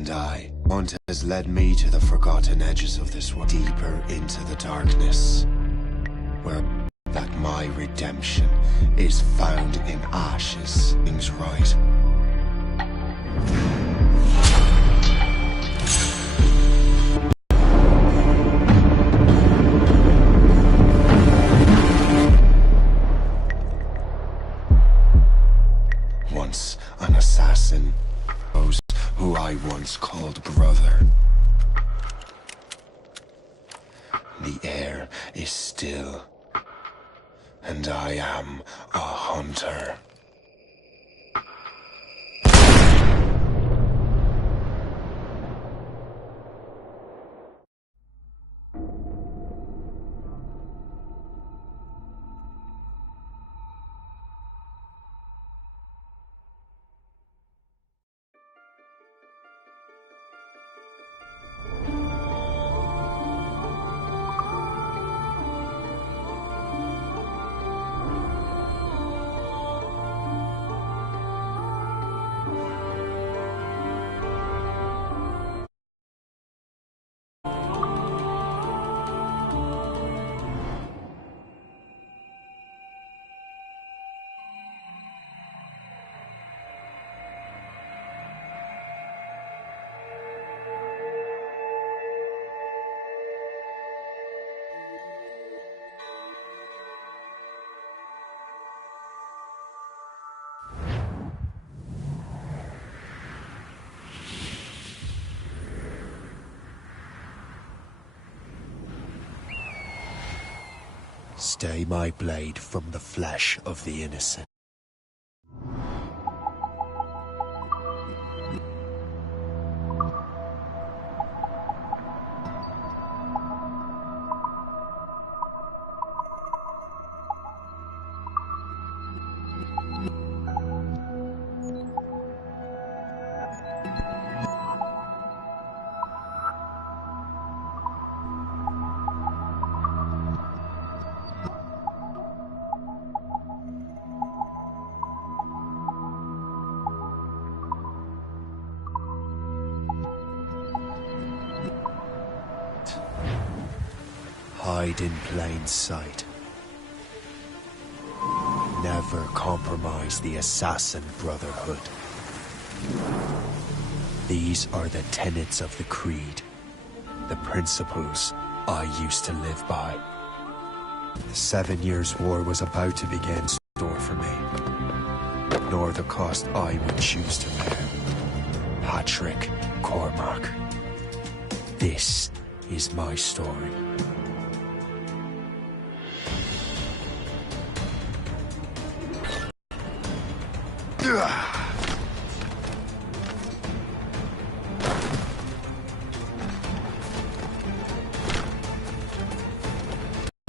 And want has led me to the forgotten edges of this world, deeper into the darkness, where that my redemption is found in ashes. Things right. Once an assassin, those who I once called brother. The air is still, and I am a hunter. Stay my blade from the flesh of the innocent. Hide in plain sight. Never compromise the Assassin Brotherhood. These are the tenets of the Creed, the principles I used to live by. The 7 Years' War was about to begin in store for me, nor the cost I would choose to bear. Patrick Cormac. This is my story.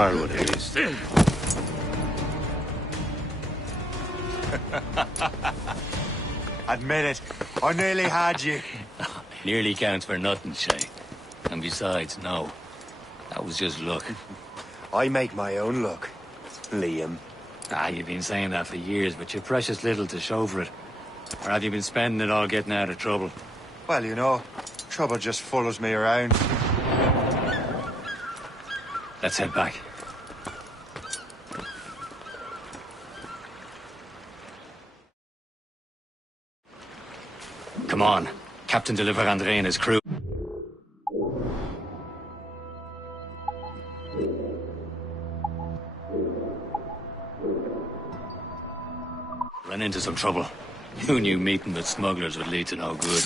What it is. Admit it, I nearly had you. Nearly counts for nothing, Shay. And besides, no. That was just luck. I make my own luck, Liam. You've been saying that for years, but you've precious little to show for it. Or have you been spending it all getting out of trouble? Well, you know, trouble just follows me around. Let's head back. Come on. Captain de André and his crew. Ran into some trouble. Who knew meeting with smugglers would lead to no good?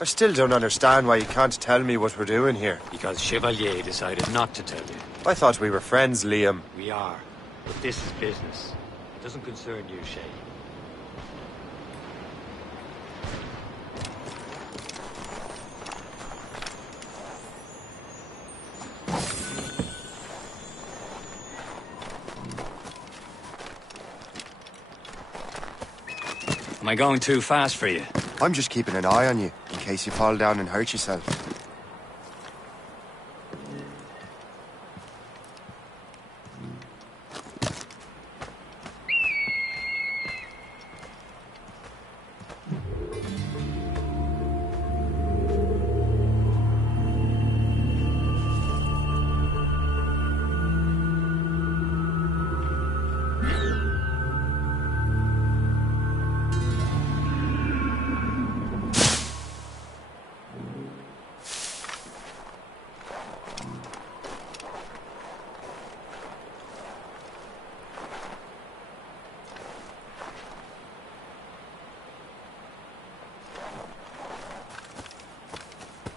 I still don't understand why you can't tell me what we're doing here. Because Chevalier decided not to tell you. I thought we were friends, Liam. We are. But this is business. It doesn't concern you, Shay. Am I going too fast for you? I'm just keeping an eye on you, in case you fall down and hurt yourself.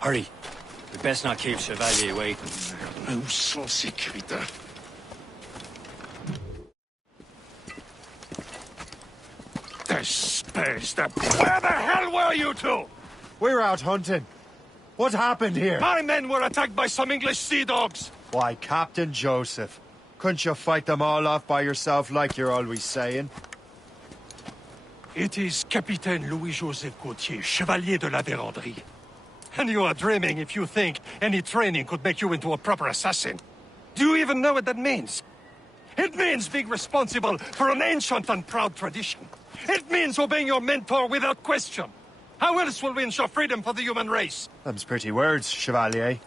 Hurry. We best not keep Chevalier waiting. Où sont ces crétins? Espèce de... Where the hell were you two? We're out hunting. What happened here? My men were attacked by some English sea dogs. Why, Captain Joseph. Couldn't you fight them all off by yourself like you're always saying? It is Capitaine Louis-Joseph Gauthier, Chevalier de la Vérendrye. And you are dreaming if you think any training could make you into a proper assassin. Do you even know what that means? It means being responsible for an ancient and proud tradition. It means obeying your mentor without question. How else will we ensure freedom for the human race? Them's pretty words, Chevalier.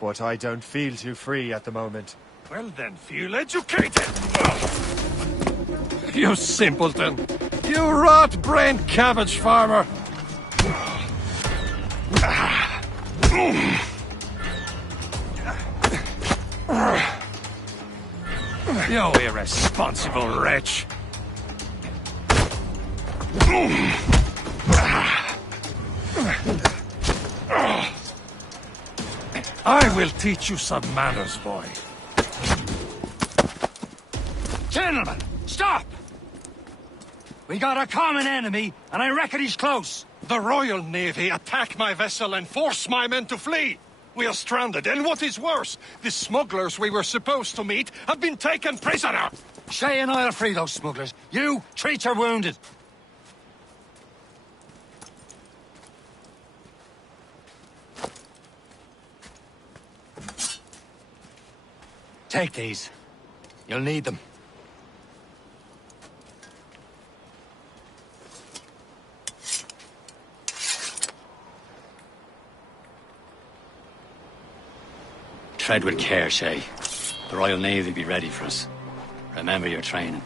But I don't feel too free at the moment. Well then, feel educated! You simpleton! You rot-brained cabbage farmer! You irresponsible wretch! I will teach you some manners, boy. Gentlemen, stop! We got a common enemy, and I reckon he's close. The Royal Navy attacked my vessel and forced my men to flee. We are stranded, and what is worse, the smugglers we were supposed to meet have been taken prisoner. Shay and I'll free those smugglers. You, treat your wounded. Take these. You'll need them. Tread with care, Shay. The Royal Navy be ready for us. Remember your training.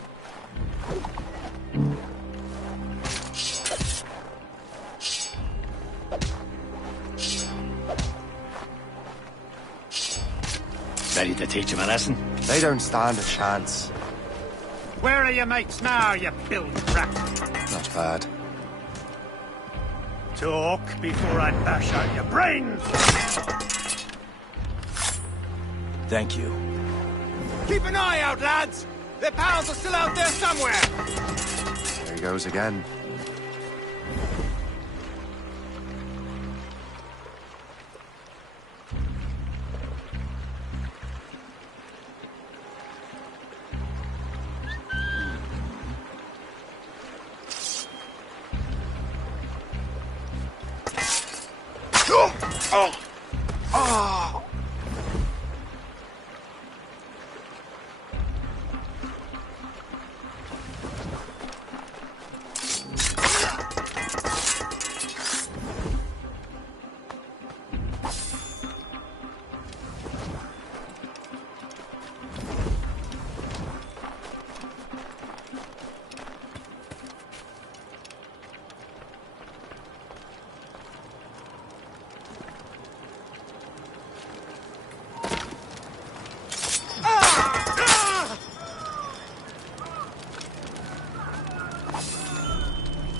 Ready to teach him a lesson? They don't stand a chance. Where are your mates now, you bilge rat? Not bad. Talk before I bash out your brains! Thank you. Keep an eye out, lads! Their pals are still out there somewhere! There he goes again.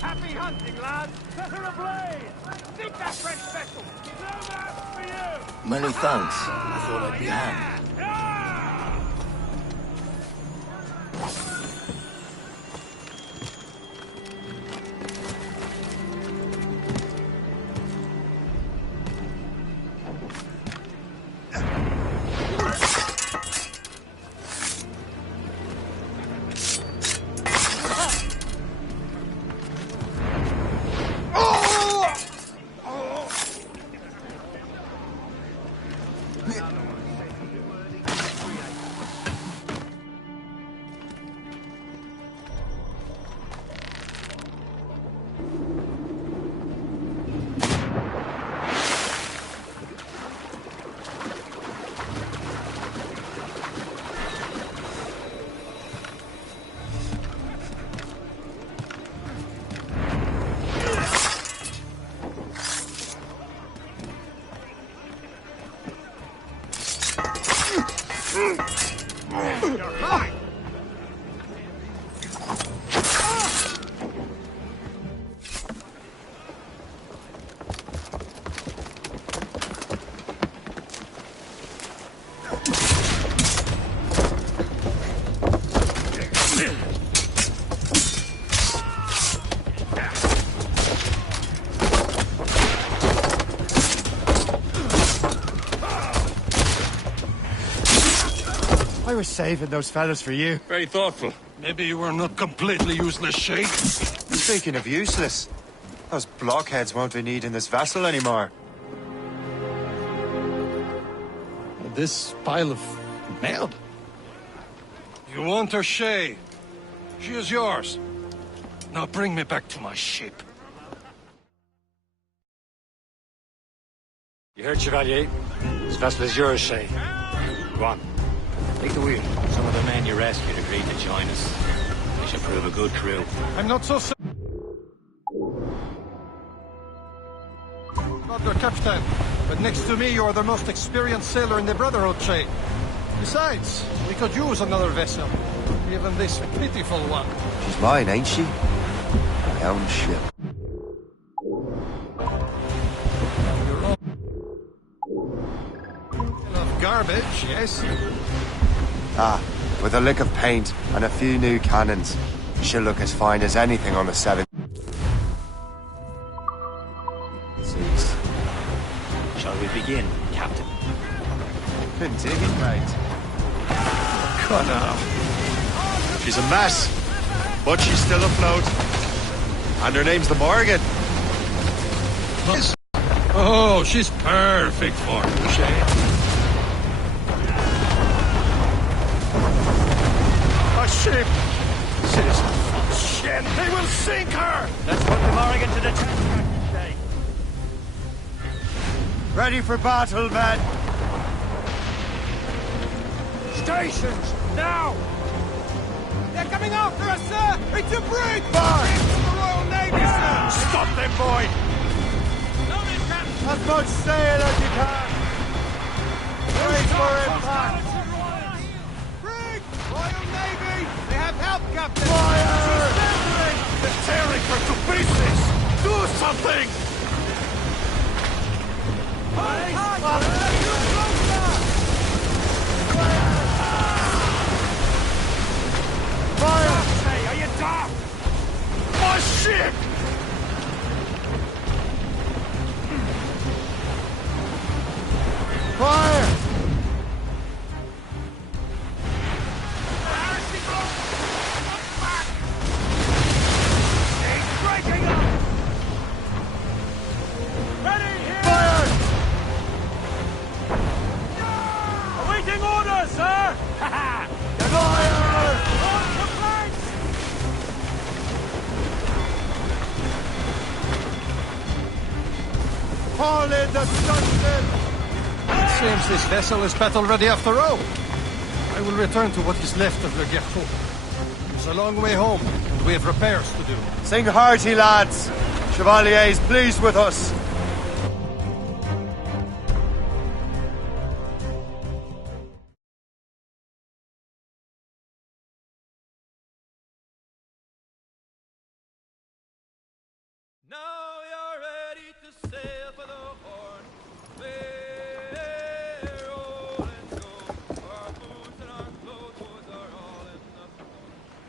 Happy hunting, lads! Set her ablaze! Dig that French vessel! No match for you! Many thanks. I thought I'd be handy. I was saving those fellas for you. Very thoughtful. Maybe you were not completely useless, Shay. Speaking of useless, those blockheads won't be needing this vessel anymore. This pile of meld? You want her, Shay? She is yours. Now bring me back to my ship. You heard, Chevalier? This vessel is yours, Shay. Go on. Take the wheel. Some of the men you rescued agreed to join us. They should prove a good crew. I'm not so certain. Not the captain, but next to me you are the most experienced sailor in the Brotherhood, Shay. Besides, we could use another vessel. Even this pitiful one. She's mine, ain't she? My own ship. Enough garbage, yes? Ah, with a lick of paint and a few new cannons, she'll look as fine as anything on the 7th. Seas. Shall we begin, Captain? Been digging, mate. Cut out. She's a mess, but she's still afloat. And her name's the Morgan. Oh, she's perfect for you, Shay. A ship! This shit! They will sink her! Let's put the Morrigan to the test, Captain Shay. Ready for battle, men. Stations, now! They're coming after us, sir! It's a brig! Fire! It's the Royal Navy, sir! Stop them, boy! Loaded, Captain! As much sail as you can. Wait for impact. Brig! Royal Navy! They have help, Captain! Fire! They're tearing her to pieces! Do something! Fire! Hey, are you daft? My ship! Fire! Breaking up! Ready, here! Fire! Awaiting orders, sir! Fire! On the flanks! Haul in the stunted! It seems this vessel is battle ready after all. I will return to what is left of Le Guerreau. It's a long way home, and we have repairs to do. Sing hearty, lads. Chevalier is pleased with us. Now you're ready to sail for the Horn. We're all and go. Our boots and our clothes are all in the port.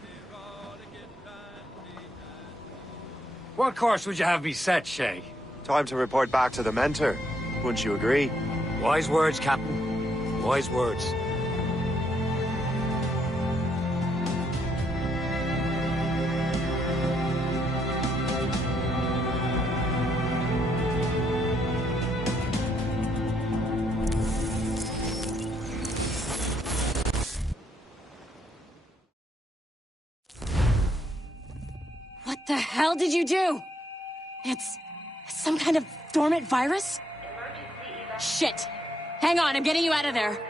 We're all to get randy and What course would you have me set, Shay? Time to report back to the mentor. Wouldn't you agree? Wise words, Captain. Wise words. What the hell did you do? It's some kind of dormant virus? Shit. Hang on, I'm getting you out of there. Please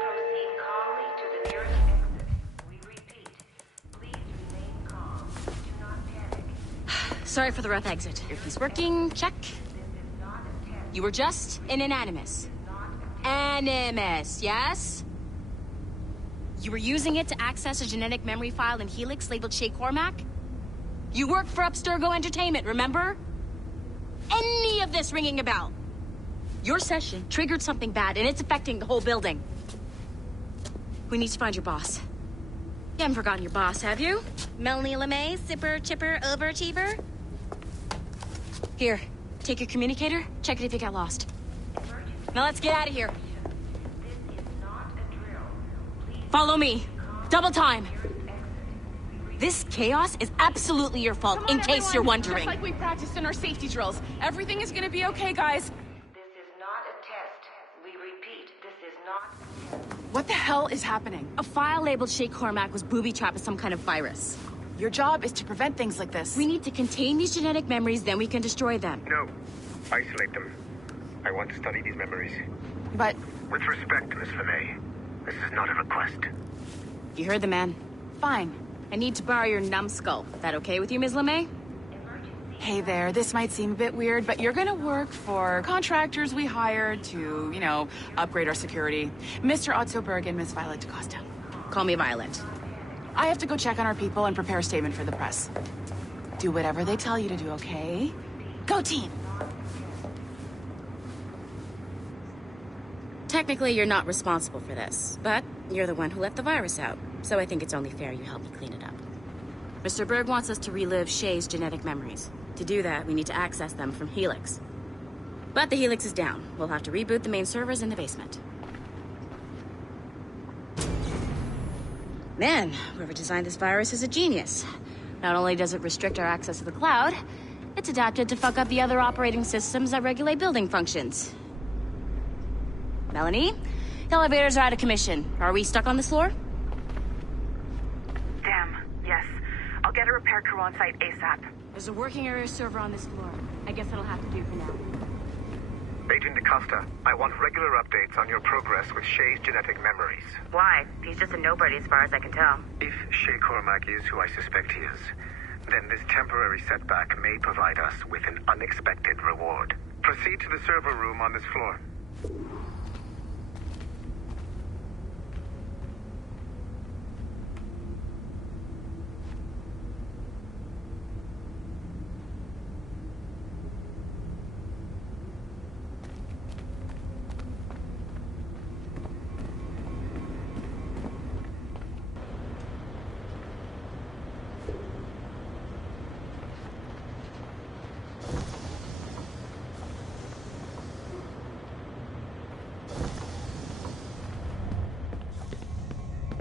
proceed calmly to the nearest exit. We repeat, please remain calm. Do not panic. Sorry for the rough exit. Earpiece working, check. This is not a test. You were just in an animus. Animus, yes? You were using it to access a genetic memory file in Helix labeled Shay Cormac? You worked for Abstergo Entertainment, remember? Any of this ringing a bell? Your session triggered something bad, and it's affecting the whole building. We need to find your boss. Yeah, haven't forgotten your boss, have you? Melanie LeMay, zipper, chipper, overachiever? Here, take your communicator, check it if you got lost. Now let's get out of here. This is not a drill. Please Follow me. Double time. This chaos is absolutely your fault, Come on, in case you're everyone. wondering. Just like we practiced in our safety drills. Everything is gonna be okay, guys. This is not a test. We repeat, this is not. What the hell is happening? A file labeled Shay Cormac was booby-trapped with some kind of virus. Your job is to prevent things like this. We need to contain these genetic memories, then we can destroy them. No. Isolate them. I want to study these memories. But With respect, Miss LeMay, this is not a request. You heard the man. fine. I need to borrow your numbskull. That okay with you, Ms. LeMay? Hey there, this might seem a bit weird, but you're gonna work for contractors we hired to, upgrade our security. Mr. Otto Berg and Miss Violet DaCosta. Call me Violet. I have to go check on our people and prepare a statement for the press. Do whatever they tell you to do, okay? Go team! Technically, you're not responsible for this, but you're the one who let the virus out, so I think it's only fair you help me clean it up. Mr. Berg wants us to relive Shay's genetic memories. To do that, we need to access them from Helix. But the Helix is down. We'll have to reboot the main servers in the basement. Man, whoever designed this virus is a genius. Not only does it restrict our access to the cloud, it's adapted to fuck up the other operating systems that regulate building functions. Melanie, the elevators are out of commission. Are we stuck on this floor? Damn, yes. I'll get a repair crew on site ASAP. There's a working area server on this floor. I guess that'll have to do for now. Agent DaCosta, I want regular updates on your progress with Shay's genetic memories. Why? He's just a nobody as far as I can tell. If Shay Cormac is who I suspect he is, then this temporary setback may provide us with an unexpected reward. Proceed to the server room on this floor.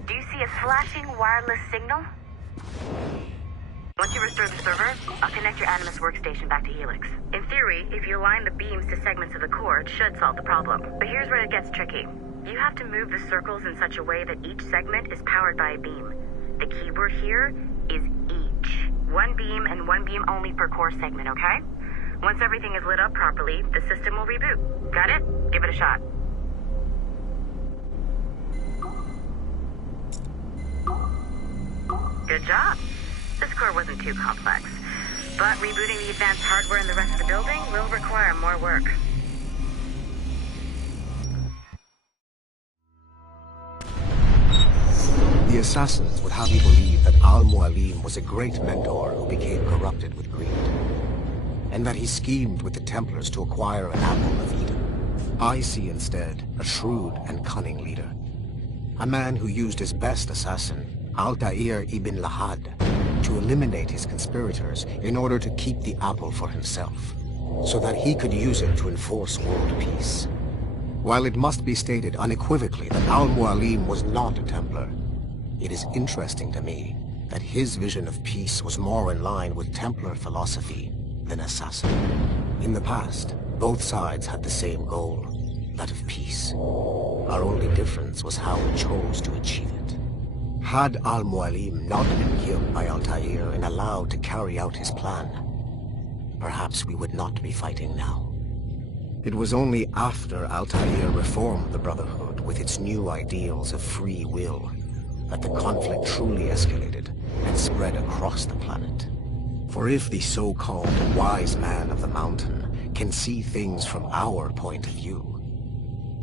Do you see a flashing wireless signal? Once you restore the server, I'll connect your Animus workstation back to Helix. In theory, if you align the beams to segments of the core, it should solve the problem. But here's where it gets tricky. You have to move the circles in such a way that each segment is powered by a beam. The keyword here is each. One beam and one beam only per core segment, okay? Once everything is lit up properly, the system will reboot. Got it? Give it a shot. Good job. This core wasn't too complex, but rebooting the advanced hardware in the rest of the building will require more work. The assassins would have you believe that Al-Mualim was a great mentor who became corrupted with greed, and that he schemed with the Templars to acquire an apple of Eden. I see instead a shrewd and cunning leader, a man who used his best assassin, Altair ibn Lahad, to eliminate his conspirators in order to keep the apple for himself, so that he could use it to enforce world peace. While it must be stated unequivocally that Al-Mualim was not a Templar, it is interesting to me that his vision of peace was more in line with Templar philosophy than assassin. In the past, both sides had the same goal, that of peace. Our only difference was how we chose to achieve it. Had Al-Mualim not been killed by Altair and allowed to carry out his plan, perhaps we would not be fighting now. It was only after Altair reformed the Brotherhood with its new ideals of free will that the conflict truly escalated and spread across the planet. For if the so-called wise man of the mountain can see things from our point of view,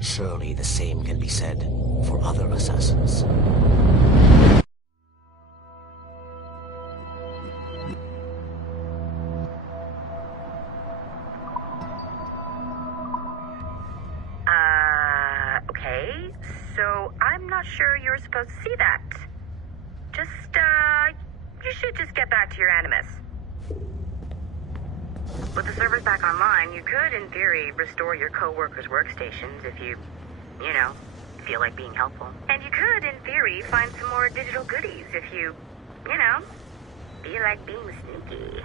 surely the same can be said for other assassins. Okay, so I'm not sure you're supposed to see that. Just you should just get back to your Animus. With the servers back online, you could, in theory, restore your co-workers' workstations if you feel like being helpful. And you could, in theory, find some more digital goodies if you feel like being sneaky.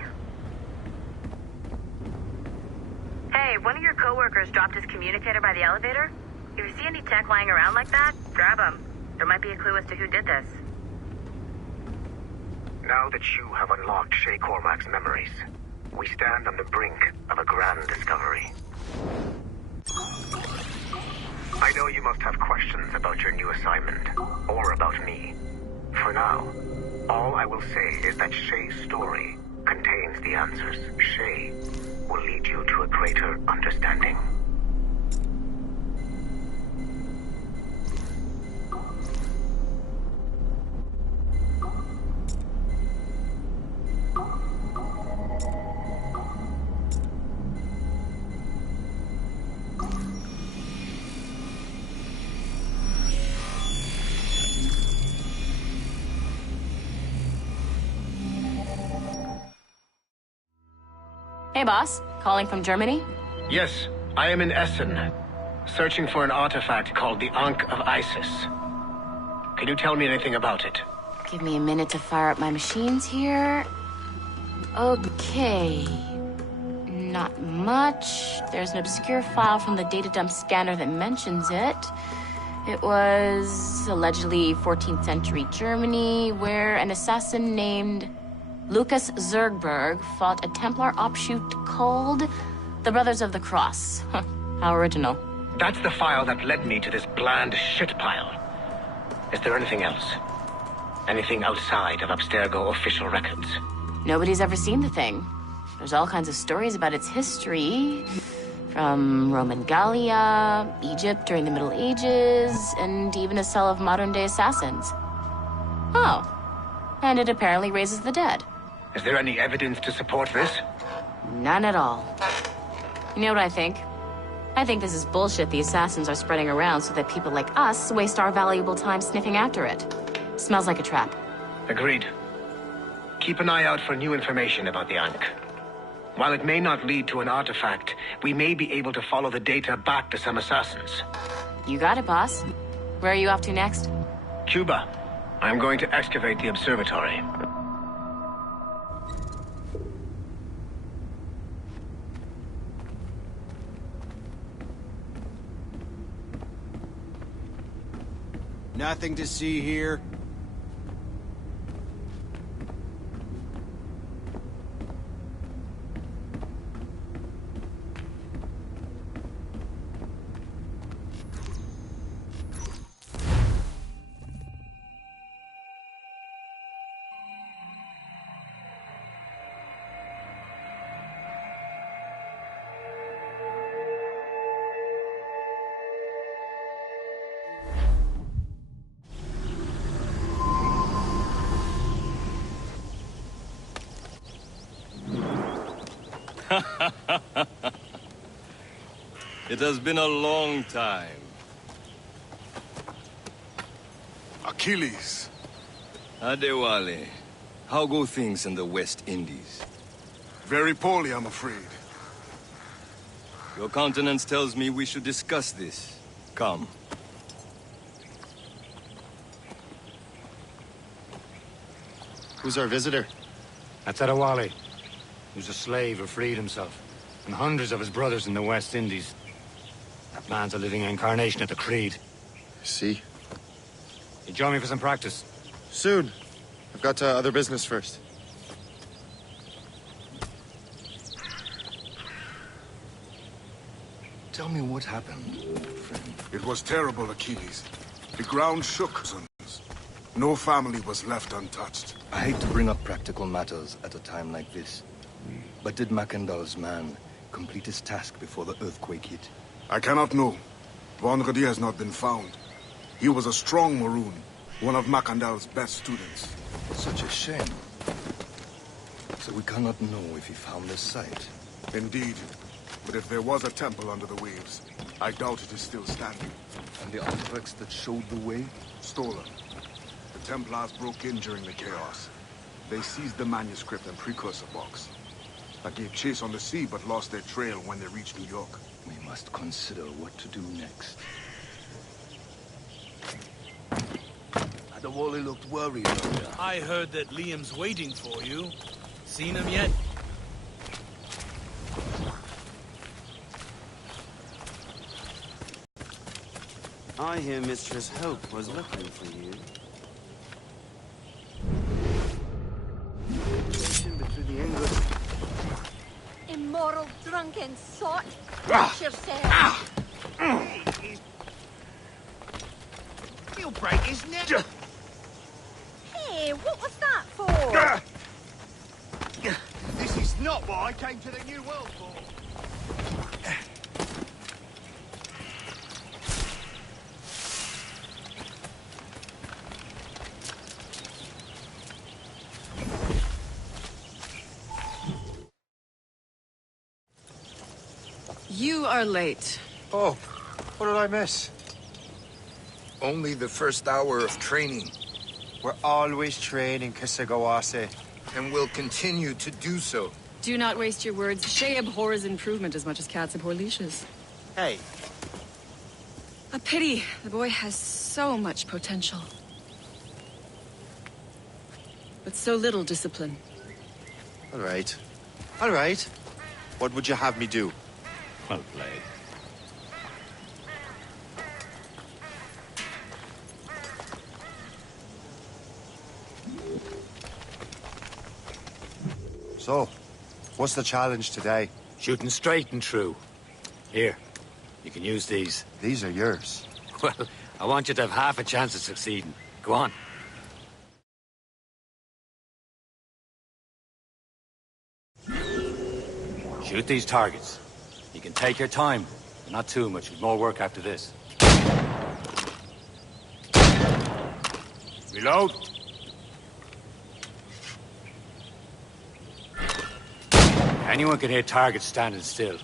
Hey, one of your co-workers dropped his communicator by the elevator. If you see any tech lying around like that, grab them. There might be a clue as to who did this. Now that you have unlocked Shay Cormac's memories, we stand on the brink of a grand discovery. I know you must have questions about your new assignment, or about me. For now, all I will say is that Shay's story contains the answers. Shay will lead you to a greater understanding. Hey, boss. Calling from Germany? Yes, I am in Essen, searching for an artifact called the Ankh of Isis. Can you tell me anything about it? Give me a minute to fire up my machines here. Okay. Not much. There's an obscure file from the data dump scanner that mentions it. It was allegedly 14th century Germany, where an assassin named Lucas Zergberg fought a Templar offshoot called the Brothers of the Cross. How original. That's the file that led me to this bland shit pile. Is there anything else? Anything outside of Abstergo official records? Nobody's ever seen the thing. There's all kinds of stories about its history. From Roman Gallia, Egypt during the Middle Ages, and even a cell of modern-day assassins. Oh. And it apparently raises the dead. Is there any evidence to support this? None at all. You know what I think? I think this is bullshit the assassins are spreading around so that people like us waste our valuable time sniffing after it. Smells like a trap. Agreed. Keep an eye out for new information about the Ankh. While it may not lead to an artifact, we may be able to follow the data back to some assassins. You got it, boss. Where are you off to next? Cuba. I'm going to excavate the observatory. Nothing to see here. It has been a long time. Achilles. Adewale, how go things in the West Indies? Very poorly, I'm afraid. Your countenance tells me we should discuss this. Come. Who's our visitor? That's Adewale. He was a slave who freed himself. And hundreds of his brothers in the West Indies. That man's a living incarnation of the Creed. See? You join me for some practice? Soon. I've got other business first. Tell me what happened, friend. It was terrible, Achilles. The ground shook on us. No family was left untouched. I hate to bring up practical matters at a time like this. But did Mackandal's man complete his task before the earthquake hit? I cannot know. Vonredi has not been found. He was a strong Maroon, one of Mackandal's best students. Such a shame. So we cannot know if he found this site. Indeed. But if there was a temple under the waves, I doubt it is still standing. And the artifacts that showed the way? Stolen. The Templars broke in during the chaos. They seized the manuscript and precursor box. I gave chase on the sea, but lost their trail when they reached New York. We must consider what to do next. Adewale looked worried earlier. I heard that Liam's waiting for you. Seen him yet? I hear Mistress Hope was looking for you. Between the English... Immoral, drunken sot! Watch yourself! He'll break his neck! Hey, what was that for? This is not what I came to the New World for. You are late. Oh, what did I miss? Only the first hour of training. We're always training, Kisagawase. And will continue to do so. Do not waste your words. Shay abhors improvement as much as cats abhor leashes. Hey. A pity. The boy has so much potential. But so little discipline. All right. All right. What would you have me do? Well played. So, what's the challenge today? Shooting straight and true. Here, you can use these. These are yours. Well, I want you to have half a chance of succeeding. Go on. Shoot these targets. You can take your time, but not too much. There's more work after this. Reload. Anyone can hit targets standing still.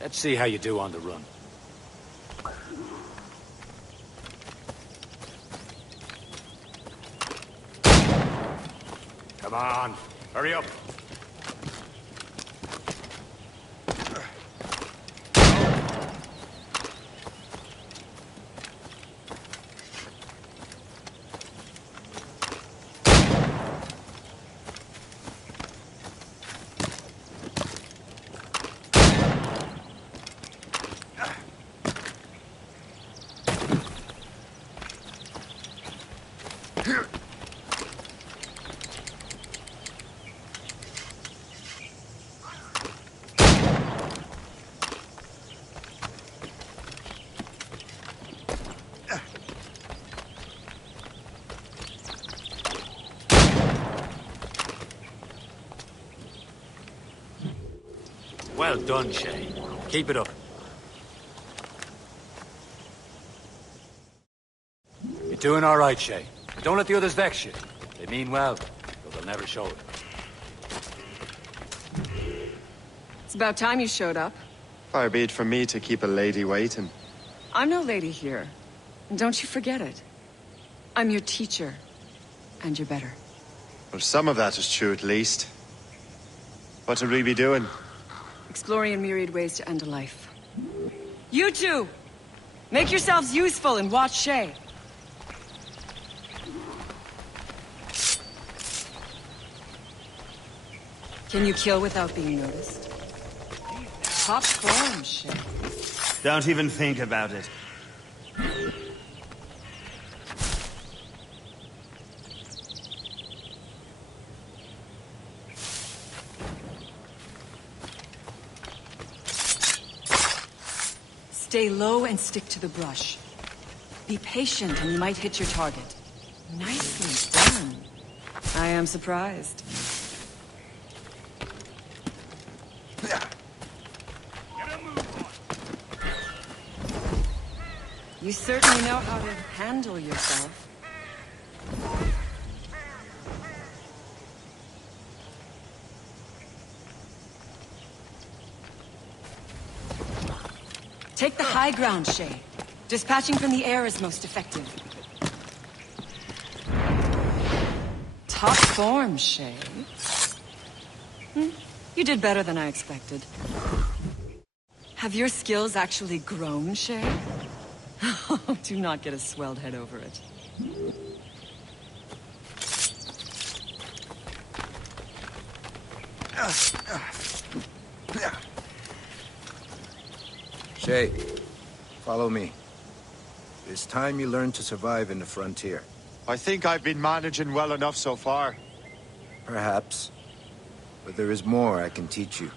Let's see how you do on the run. Come on, hurry up. Well done, Shay. Keep it up. You're doing all right, Shay. Don't let the others vex you. They mean well, but they'll never show it. It's about time you showed up. Far be it from me to keep a lady waiting. I'm no lady here. And don't you forget it. I'm your teacher. And you're better. Well, some of that is true at least. What should we be doing? Exploring a myriad ways to end a life. You two! Make yourselves useful and watch Shay. Can you kill without being noticed? Top form, Shay. Don't even think about it. Stay low and stick to the brush. Be patient and you might hit your target. Nicely done. I am surprised. You certainly know how to handle yourself. Take the high ground, Shay. Dispatching from the air is most effective. Top form, Shay. You did better than I expected. Have your skills actually grown, Shay? Do not get a swelled head over it. Shay, follow me. It's time you learn to survive in the frontier. I think I've been managing well enough so far. Perhaps. But there is more I can teach you.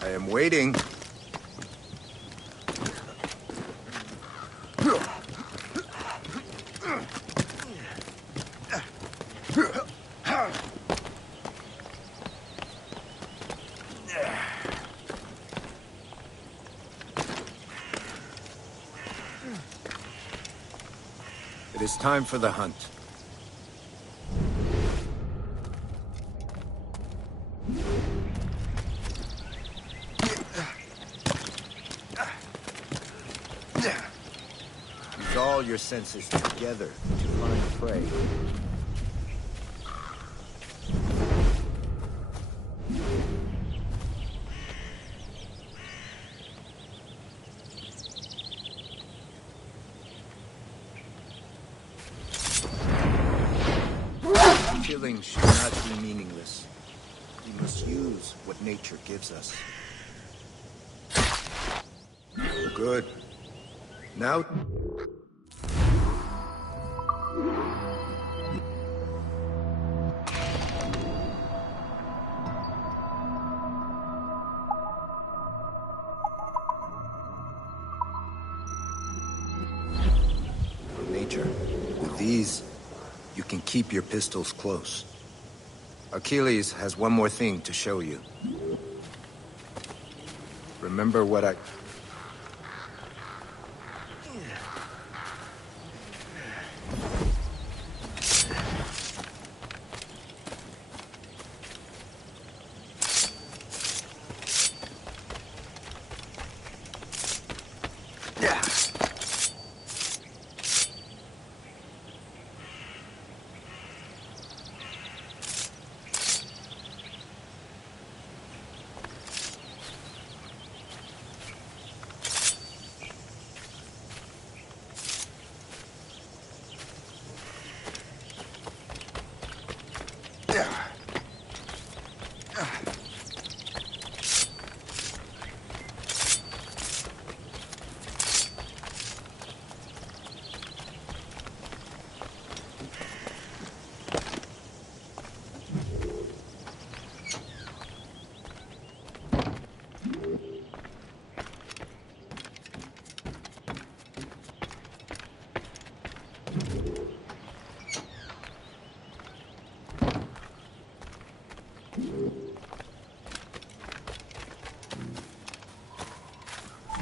I am waiting. It is time for the hunt. Use all your senses together to find prey. Killing should not be meaningless. We must use what nature gives us. Good. Now... From nature. With these, you can keep your pistols close. Achilles has one more thing to show you. Remember what I...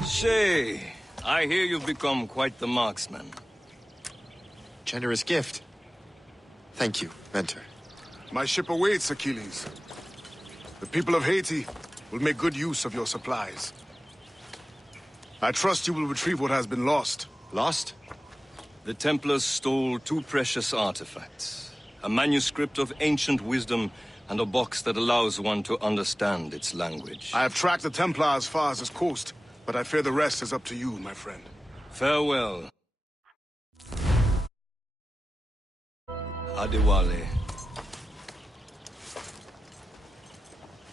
Shay, I hear you've become quite the marksman. Generous gift. Thank you, Mentor. My ship awaits, Achilles. The people of Haiti will make good use of your supplies. I trust you will retrieve what has been lost. Lost? The Templars stole two precious artifacts. A manuscript of ancient wisdom and a box that allows one to understand its language. I have tracked the Templar as far as this coast, but I fear the rest is up to you, my friend. Farewell. Adewale.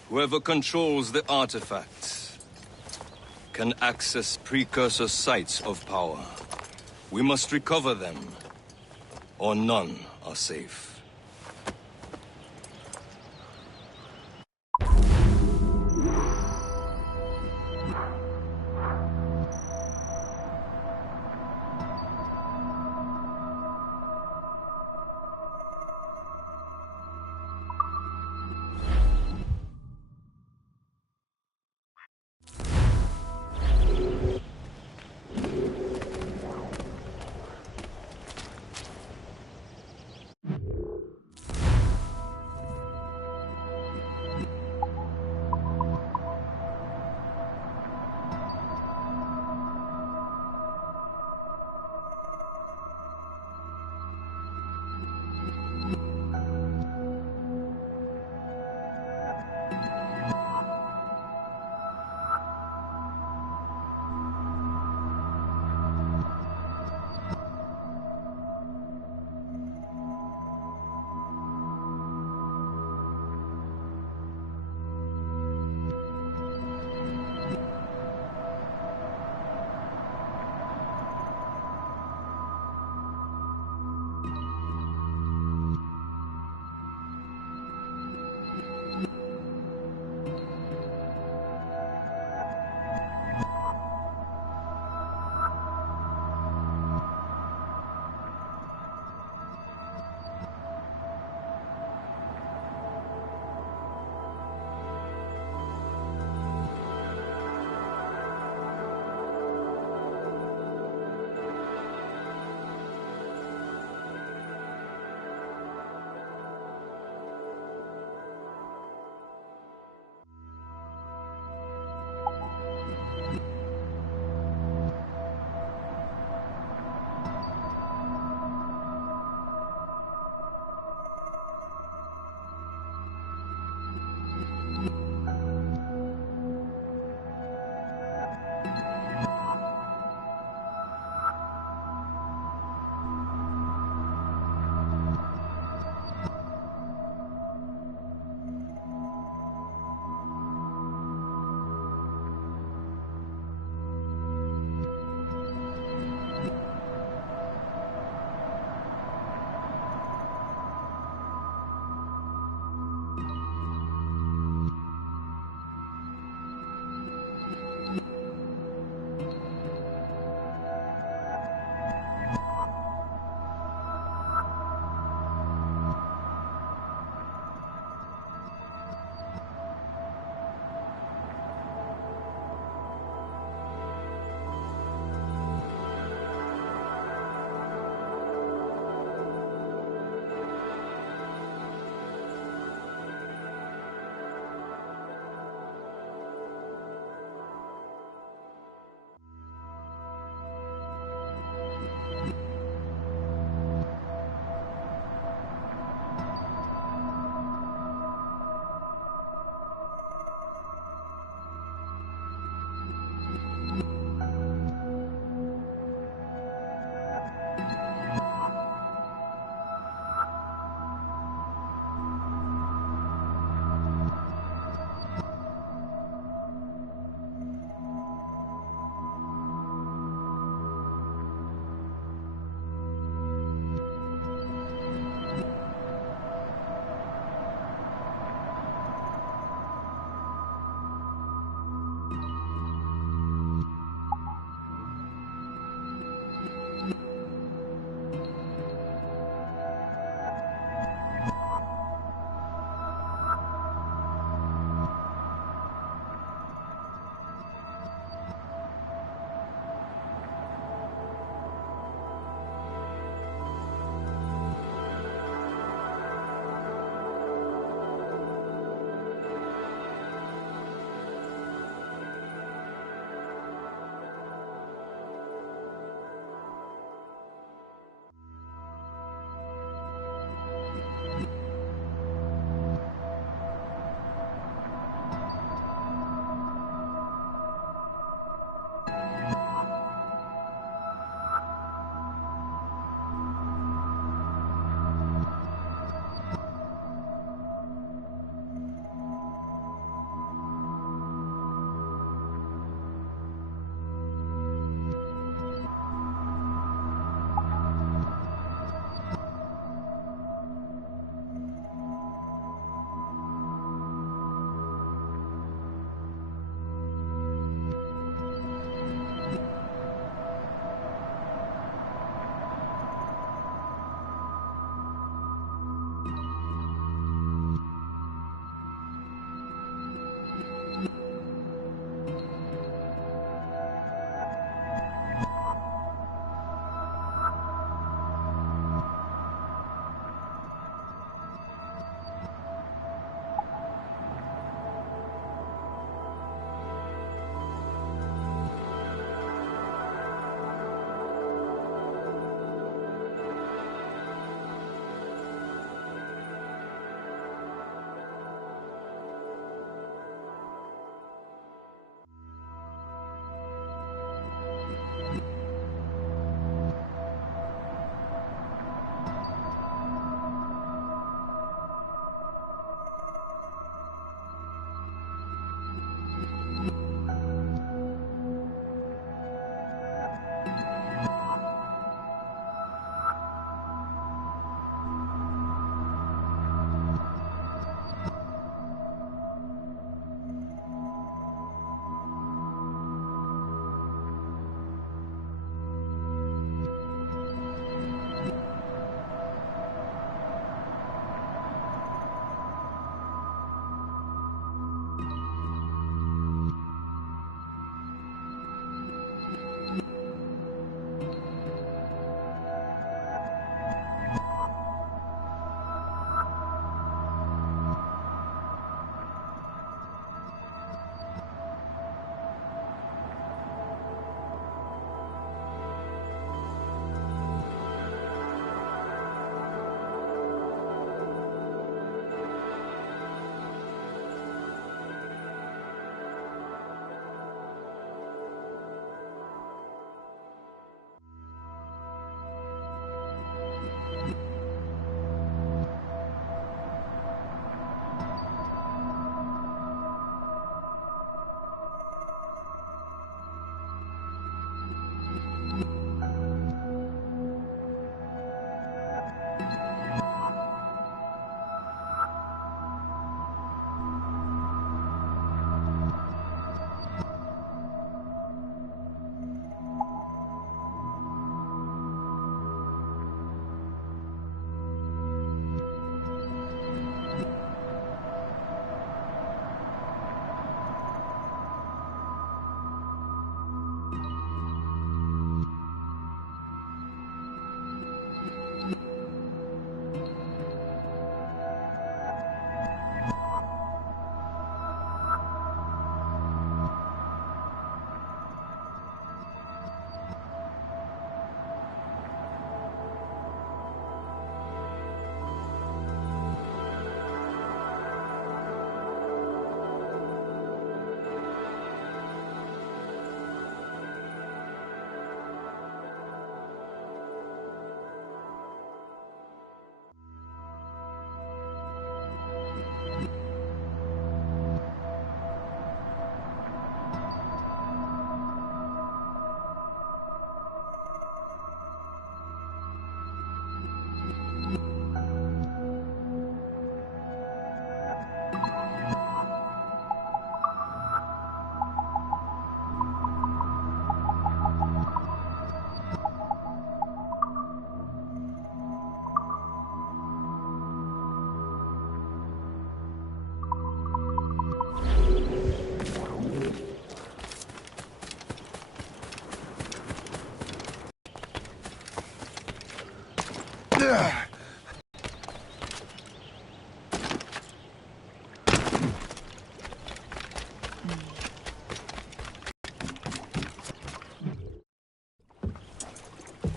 Whoever controls the artifacts can access precursor sites of power. We must recover them, or none are safe.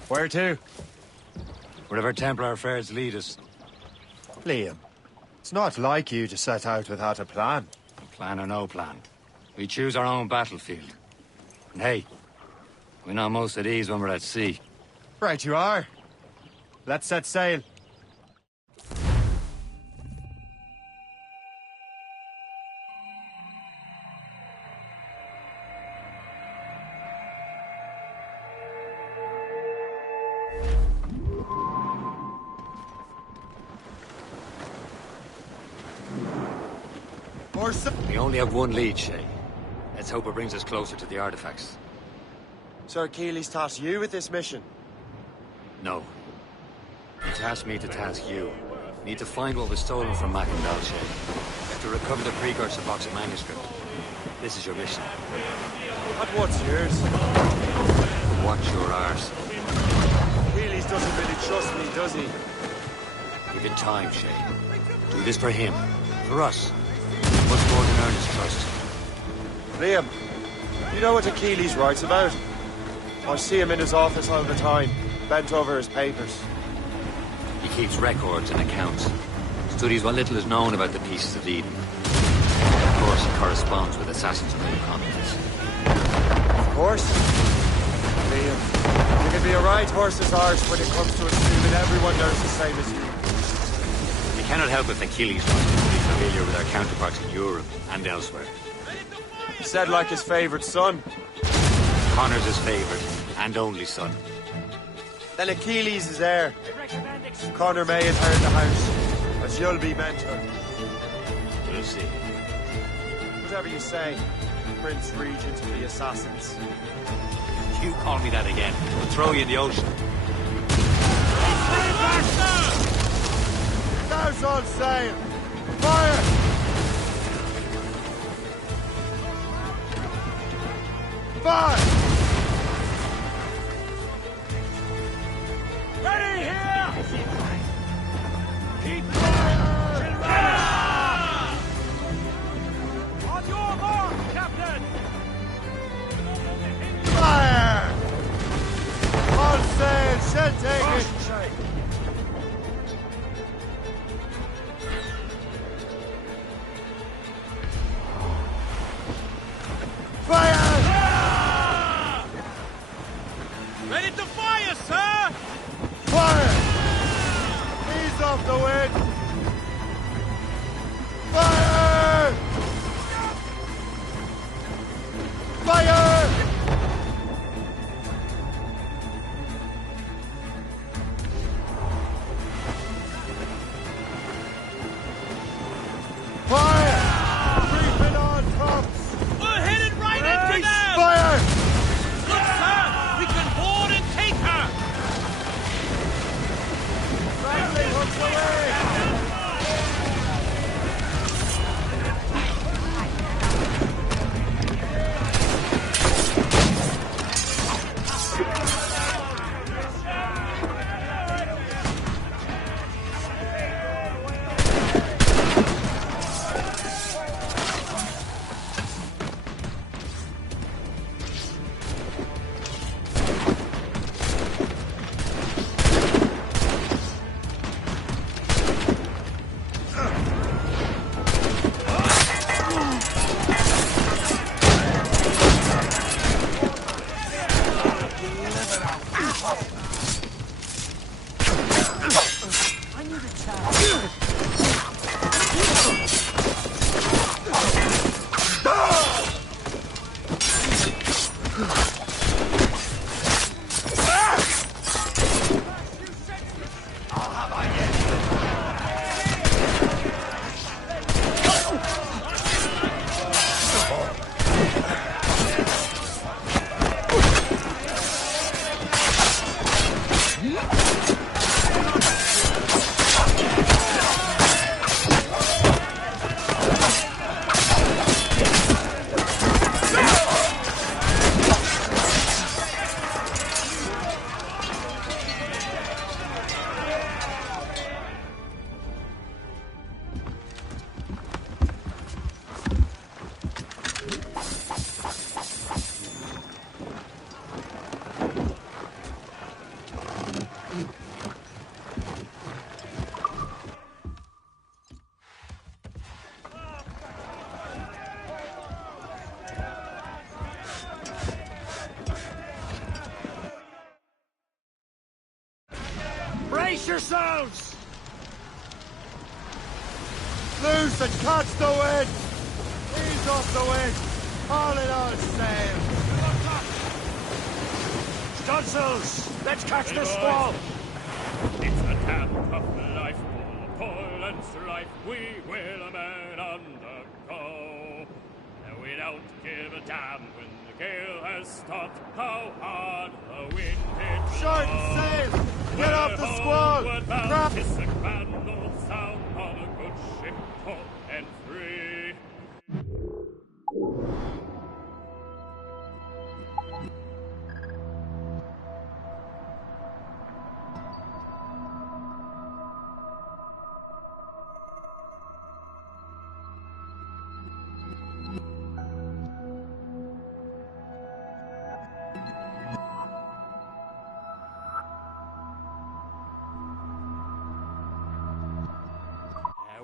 Where to? Wherever Templar affairs lead us. Liam, it's not like you to set out without a plan. Plan or no plan. We choose our own battlefield. And hey, we know most of these when we're at sea. Right you are. Let's set sail. We only have one lead, Shay. Let's hope it brings us closer to the artifacts. So Achilles tasked you with this mission? No. He tasked me to task you. We need to find what was stolen from Mackendal, Shay. We have to recover the precursor box of manuscript. This is your mission. And what's yours? Watch your arse. Achilles doesn't really trust me, does he? Give it time, Shay. Do this for him. For us. Much more than earn his trust. Liam, you know what Achilles writes about? I see him in his office all the time, bent over his papers. He keeps records and accounts. Studies what little is known about the pieces of Eden. Of course, he corresponds with assassins of other continents. Of course. Liam, you can be a right horse's arse when it comes to assuming everyone knows the same as you. We cannot help if Achilles wants us to be familiar with our counterparts in Europe and elsewhere. He said like his favourite son. Connor's his favourite and only son. Then Achilles is heir. Connor may inherit the house, as you'll be mentor. We'll see. Whatever you say, Prince Regent of the Assassins. You call me that again, we'll throw you in the ocean. Now's all sail! Fire! Fire! Ready here! Keep fire! On your mark, Captain! Fire! All sail, shall take it! Fire! yourselves! Loose and catch the wind! Ease off the wind! All in all sail! Stunsels, let's catch this squall! It's a damn tough life, full of toil and strife. We will a man undergo. And we don't give a damn when the gale has stopped. How hard the wind hits. Short sail! Get off the squall! Grab! It's a grand old sound on a good ship, full and free.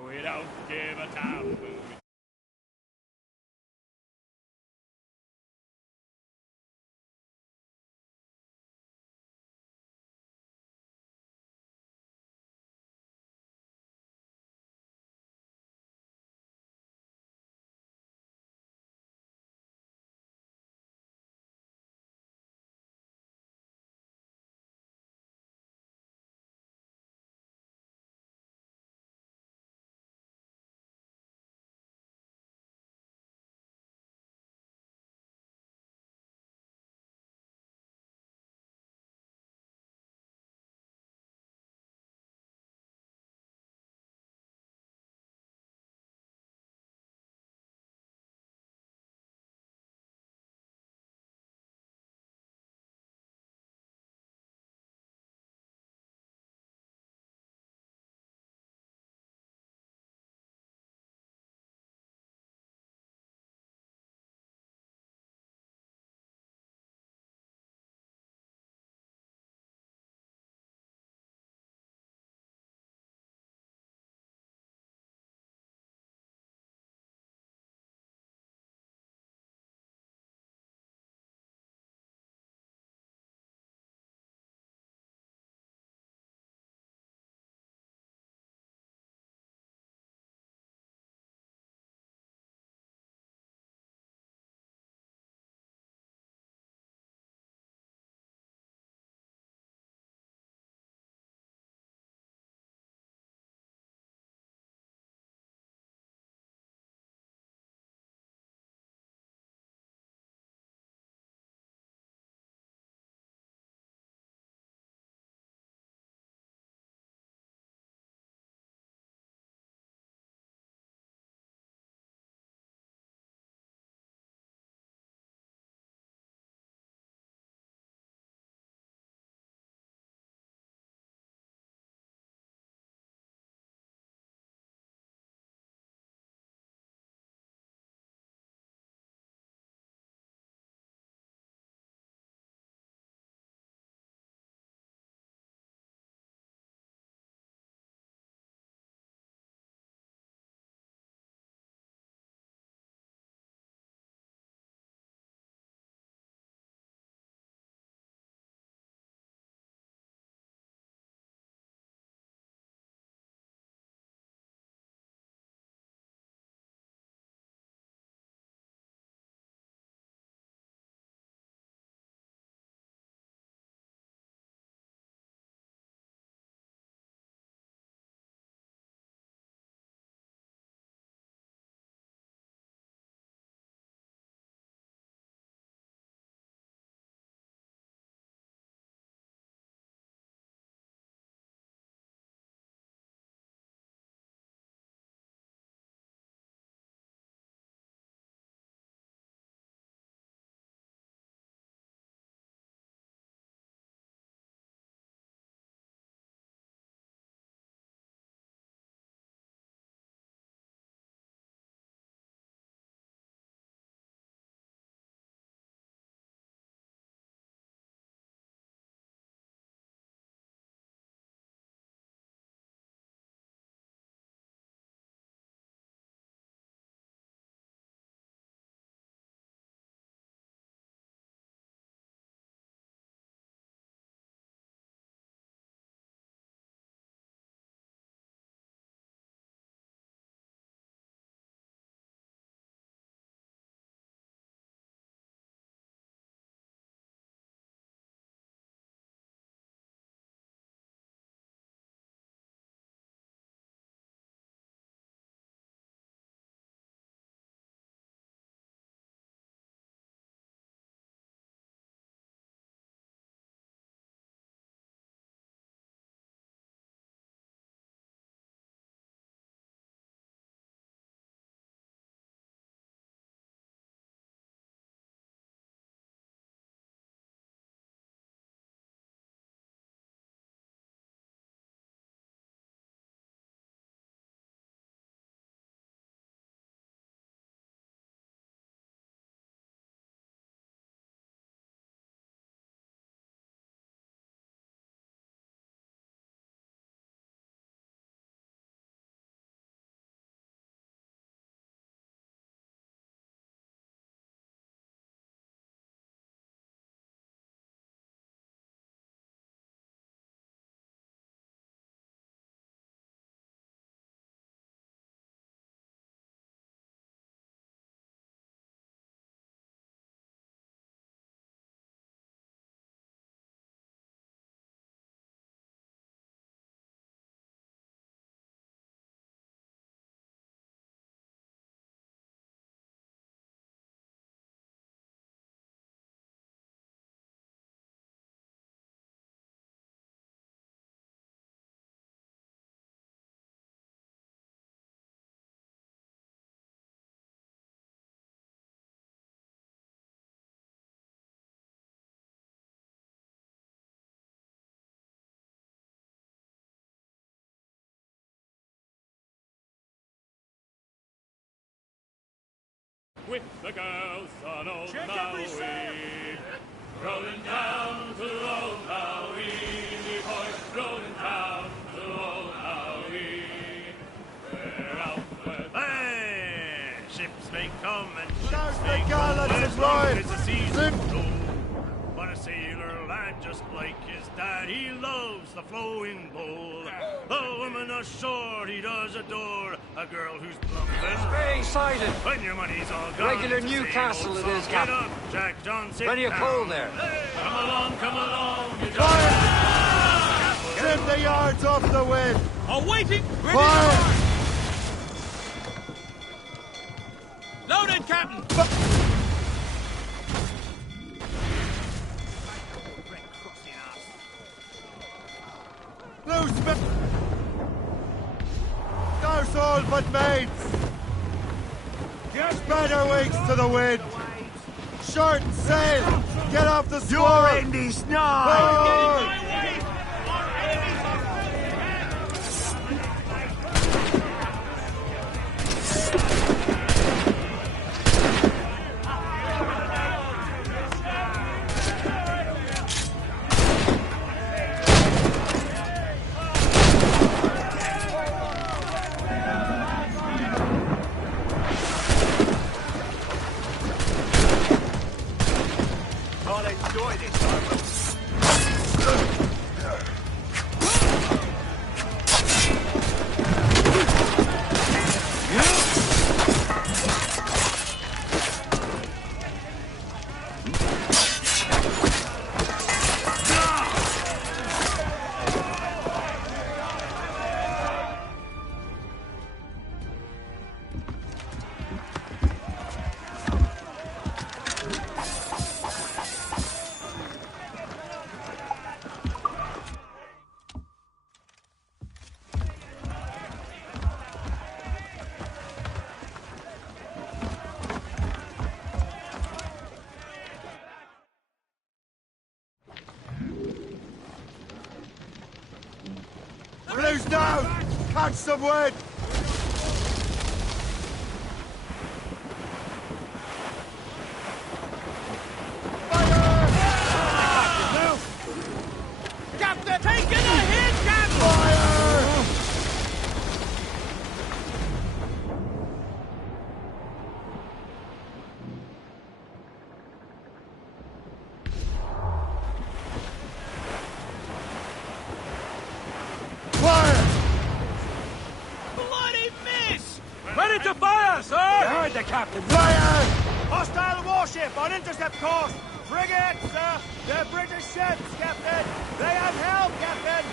We don't give a damn when we with the girls on Old Maui. Rolling down to Old Maui, boys, rolling down to Old Maui. We're out with... Hey! Ships may come and There's ships the may go gallants as and long right. as the seasons go. But a sailor lad just like his dad, he loves the flowing bowl. The woman ashore he does adore, a girl who's plumping. Spray sighted. When your money's all gone. Regular it's the same Newcastle old it song. is, Get Captain. up, Jack John, sit Plenty of down. coal there. Come along, you Trim the yards off the wind! Awaiting! Fire! Loaded, Captain! Loose men! There's all but mates! Spreader wings to the wind! Short sail! Get off the squall! You're in this now! Forward! I'll enjoy this. Blues down! Catch some wind! Captain! Taking a hit, Captain! Fire! Fire! Bloody miss! Ready to fire, sir! You heard the captain. Fire! Hostile warship on intercept course! Frigate, sir! They're British ships, Captain! They have help, Captain!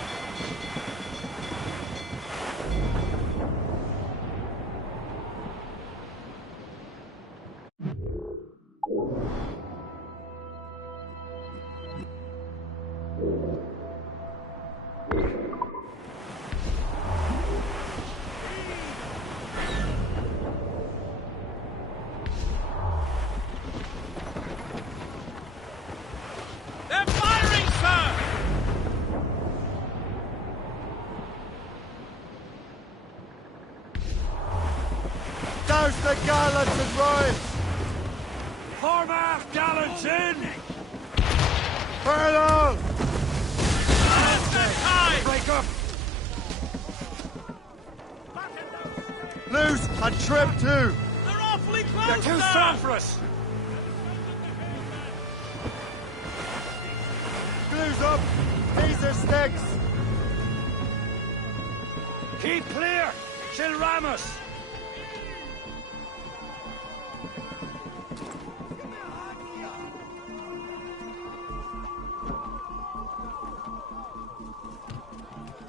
They're firing, sir! Douse the gallants and royals! Formath gallants in! Furlough! Break up! Loose and trim too! They're awfully close, They're too sir! strong for us! Blues up! These are sticks! Keep clear! She'll ram us!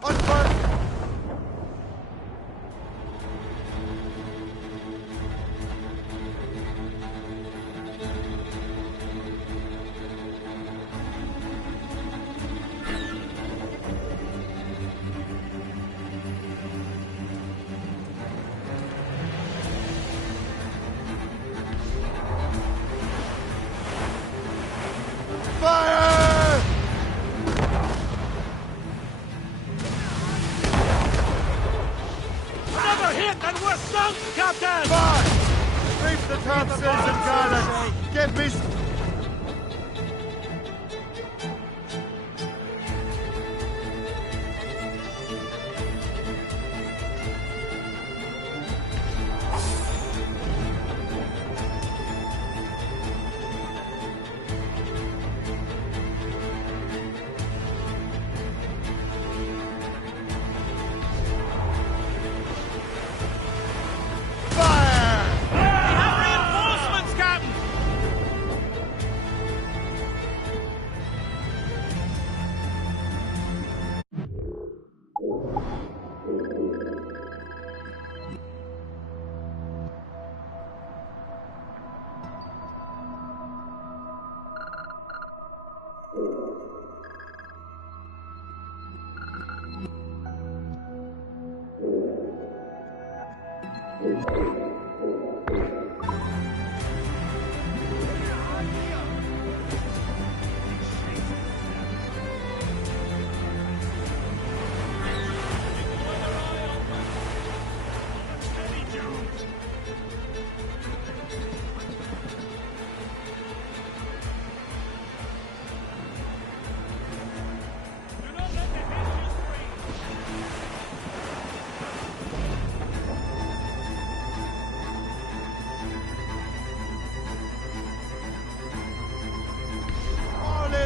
On fire! Fire! Another hit and we're sunk, Captain! Fire! Reef the topsails and garlic. Get me...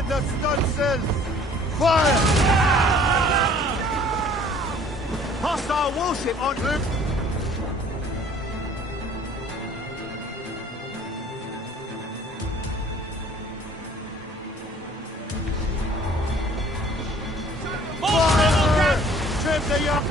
The stunsails! Fire! Hostile warship on route! Fire! Trim the yacht!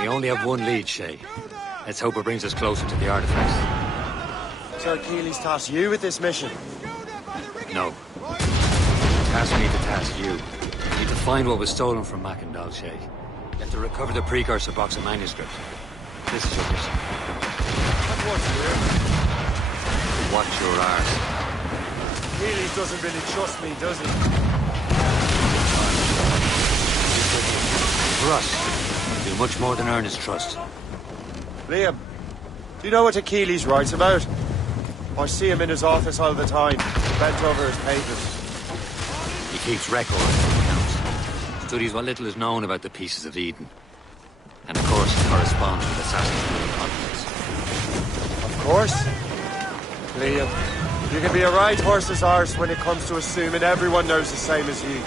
We only have one lead, Shay. Let's hope it brings us closer to the artifacts. Sir Keeley's tasked you with this mission. No. He tasked me to task you. We need to find what was stolen from Mackendal, Shay. You have to recover the precursor box of manuscript. This is your mission. Watch your arse. Keeley doesn't really trust me, does he? Trust. Do much more than earn his trust. Liam, do you know what Achilles writes about? I see him in his office all the time, bent over his papers. He keeps records and accounts. Studies what little is known about the pieces of Eden. And of course, he corresponds with assassins of the continents. Of course. Liam, you can be a right horse's arse when it comes to assuming everyone knows the same as you.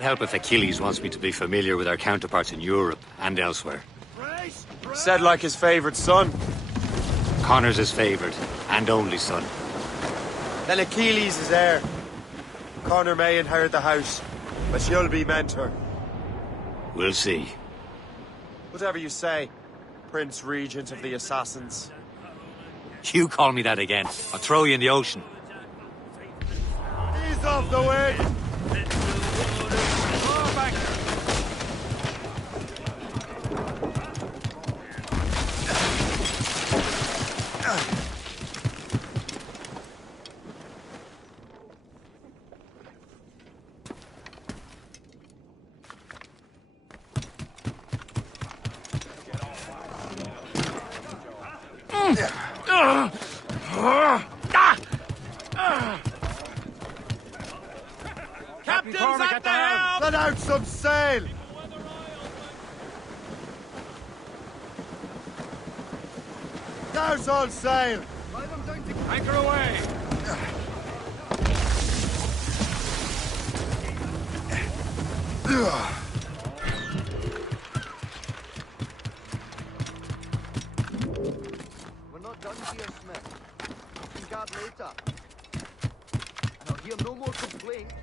It'll help if Achilles wants me to be familiar with our counterparts in Europe and elsewhere. Said like his favorite son. Connor's his favorite and only son. Then Achilles is heir. Connor may inherit the house, but you'll be mentor. We'll see. Whatever you say, Prince Regent of the Assassins. You call me that again, I'll throw you in the ocean. Ease off the way! Oh, back. Captain's at the helm! Let out some sail! Now's all sail! Anchor away! We're not done here, Smith. You can guard later. And I'll hear no more complaints.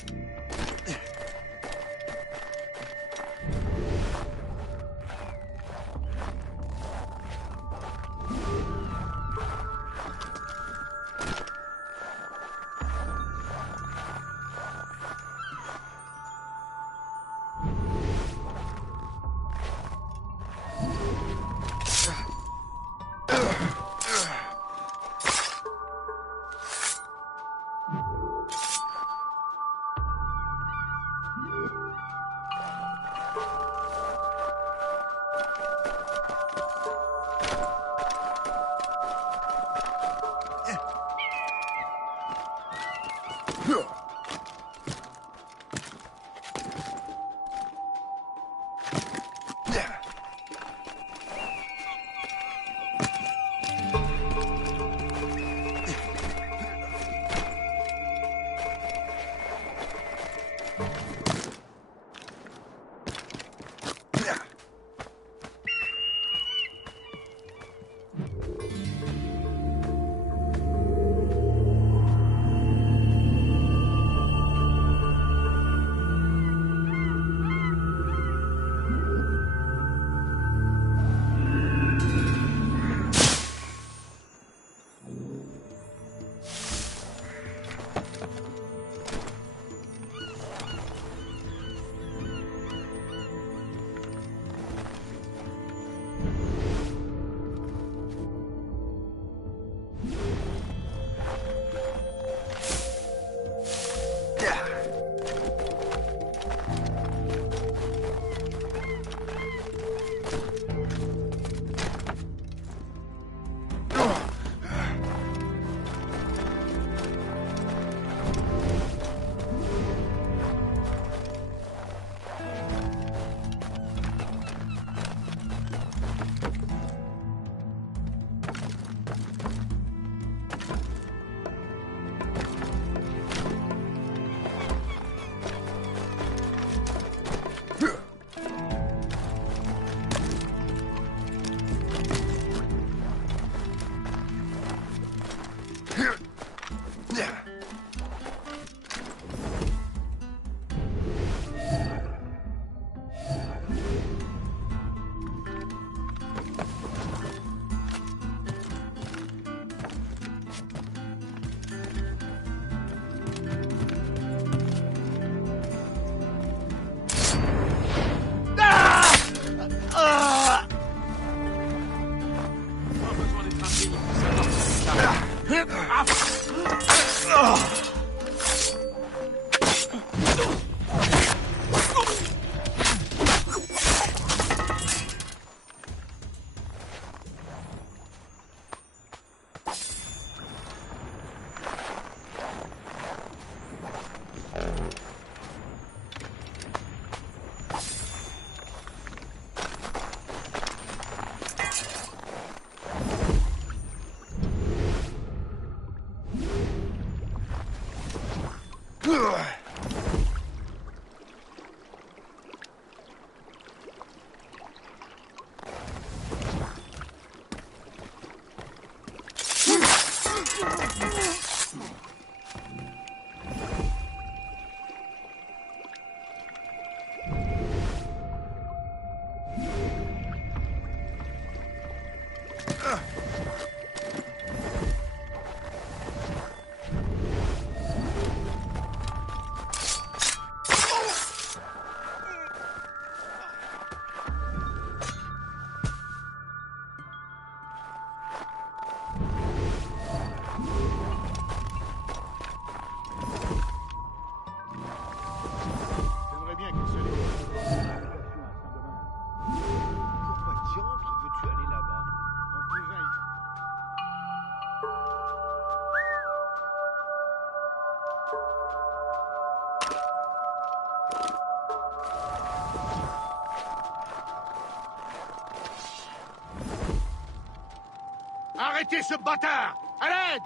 Arrêtez ce bâtard! À l'aide!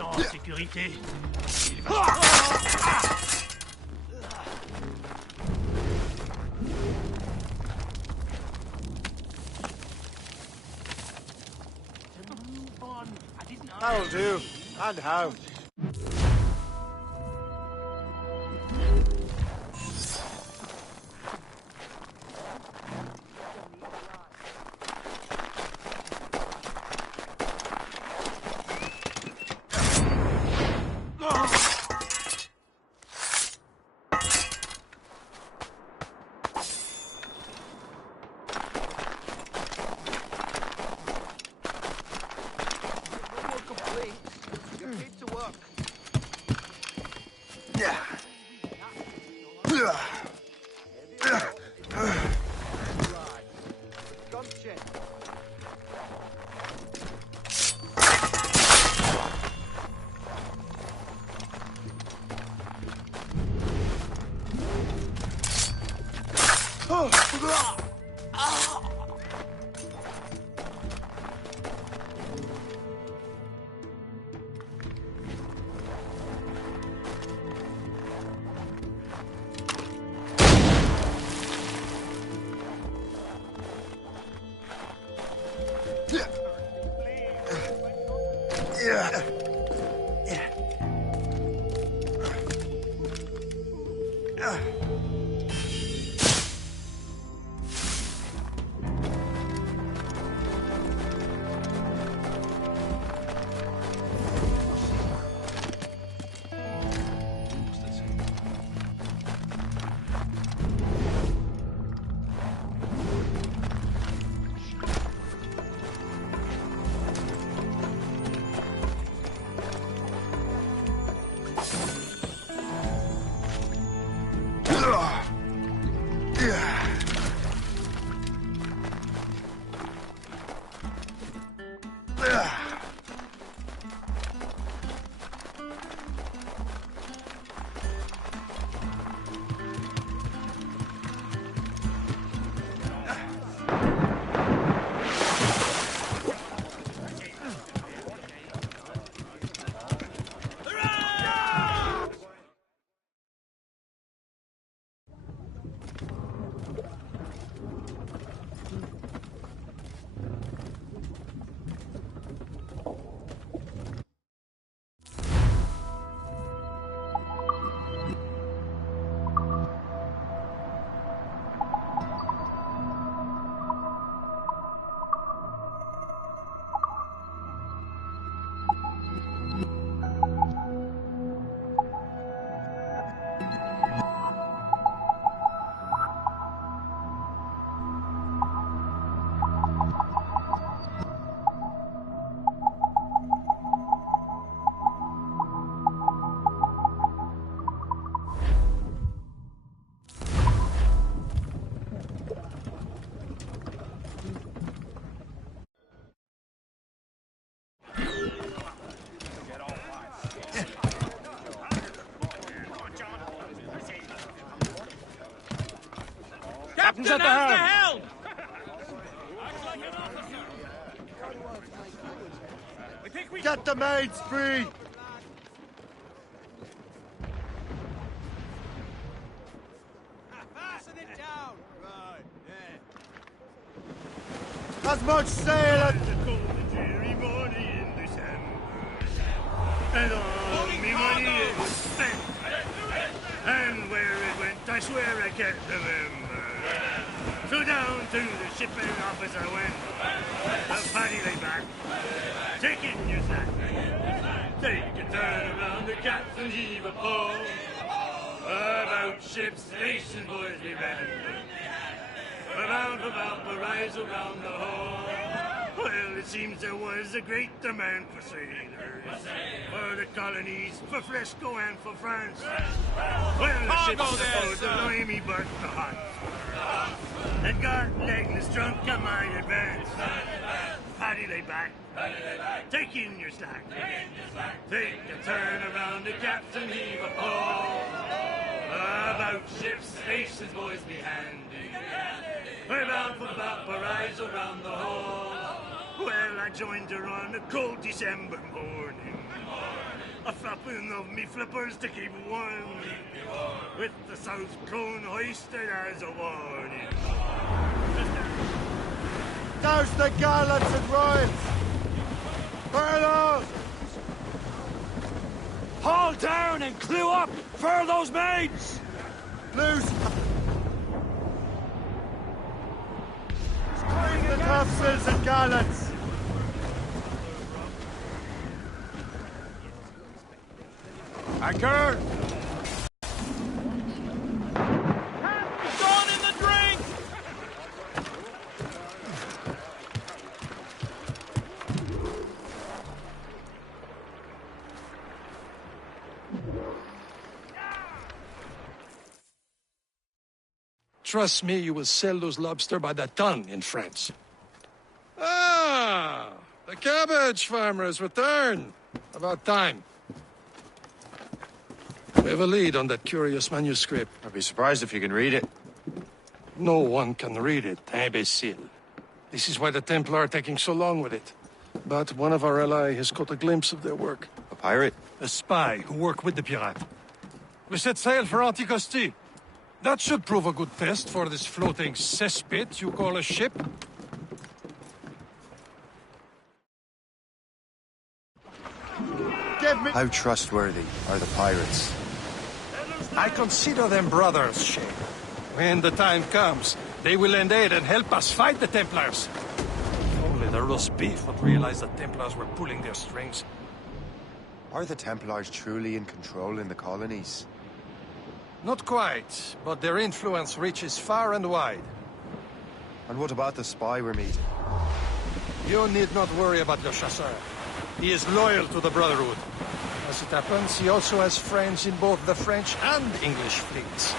En sécurité. That'll do. And how? Captain's at the helm! Get the maids free! Fasten it down! Right, As much sail the cold and dreary morning in December. And all me money it was spent. And where it went, I swear I can't remember. So down to the shipping office I went. The paddy lay back, taking your sack. Take a turn around the captain, heave a pole. About ship's station, boys, be ready. About the rise around the hole. Well, it seems there was a great demand for sailors. For the colonies, for Frisco and for France. Well, the ship's supposed to lie me but the hot. And got legless drunk on my advance. Paddy lay back, take in your slack. Take a turn around the captain, heave a pole. About ship's stations, boys, be handy. We're bound for Valparaiso around the hole. Well, I joined her on a cold December morning. A flapping of me flippers to keep warm. With the south cone hoisted as a warning. Douse the gallants and royals! Furl those! Haul down and clew up! Furl those maids! Loose! Bring the topsails and gallants! Anchor! Gone in the drink! Trust me, you will sell those lobster by the ton in France. Ah! The cabbage farmers return. About time. We have a lead on that curious manuscript. I'd be surprised if you can read it. No one can read it, imbecile. This is why the Templar are taking so long with it. But one of our allies has caught a glimpse of their work. A pirate? A spy who worked with the pirate. We set sail for Anticosti. That should prove a good test for this floating cesspit you call a ship. How trustworthy are the pirates? I consider them brothers, Shay. When the time comes, they will lend aid and help us fight the Templars. If only the roast beef would realize the Templars were pulling their strings. Are the Templars truly in control in the colonies? Not quite, but their influence reaches far and wide. And what about the spy we're meeting? You need not worry about Le Chasseur. He is loyal to the Brotherhood. As it happens, he also has friends in both the French and English fleets.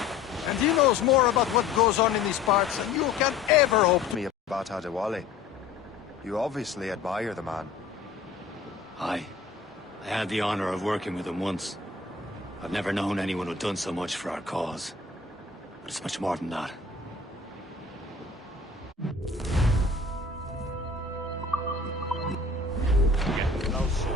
And he knows more about what goes on in these parts than you can ever hope to. Me about Adewale. You obviously admire the man. Aye. I had the honor of working with him once. I've never known anyone who'd done so much for our cause. But it's much more than that. Get closer.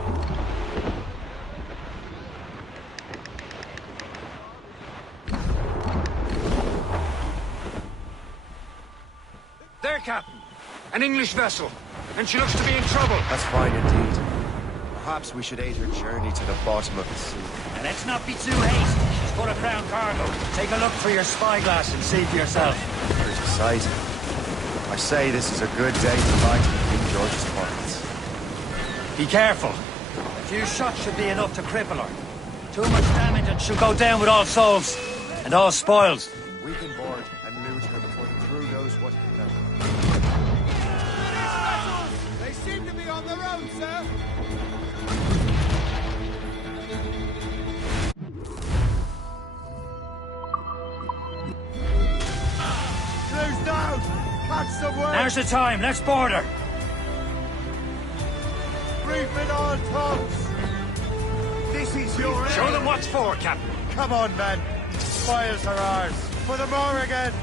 There, Captain. An English vessel, and she looks to be in trouble. That's fine indeed. Perhaps we should aid her journey to the bottom of the sea. And let's not be too hasty. She's full of crown cargo. Take a look through your spyglass and see for yourself. Pretty sight. I say this is a good day to fight King George's pockets. Be careful. A few shots should be enough to cripple her. Too much damage and she'll go down with all souls. And all spoils. We can board and loot her before the crew knows what hit them. They seem to be on their own, sir. Close down! Catch some way! Now's the time. Let's board her. Brief in all tongues! This is your Show them what's for, Captain. Come on, men. Spoils are ours. For the Morrigan!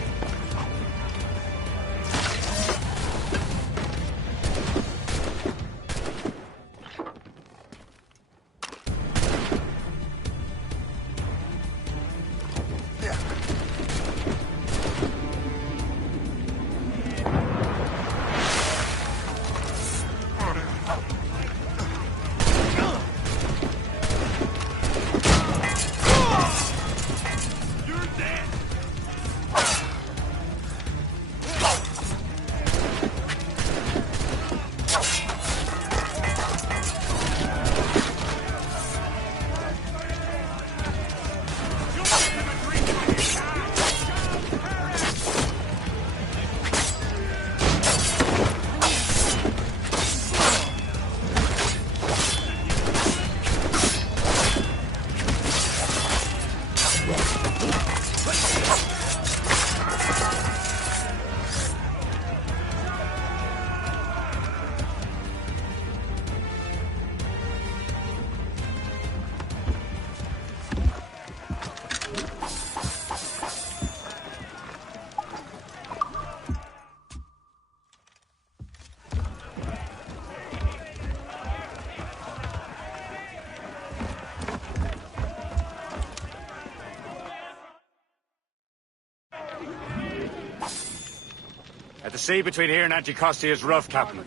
The sea between here and Anticosti is rough, Captain.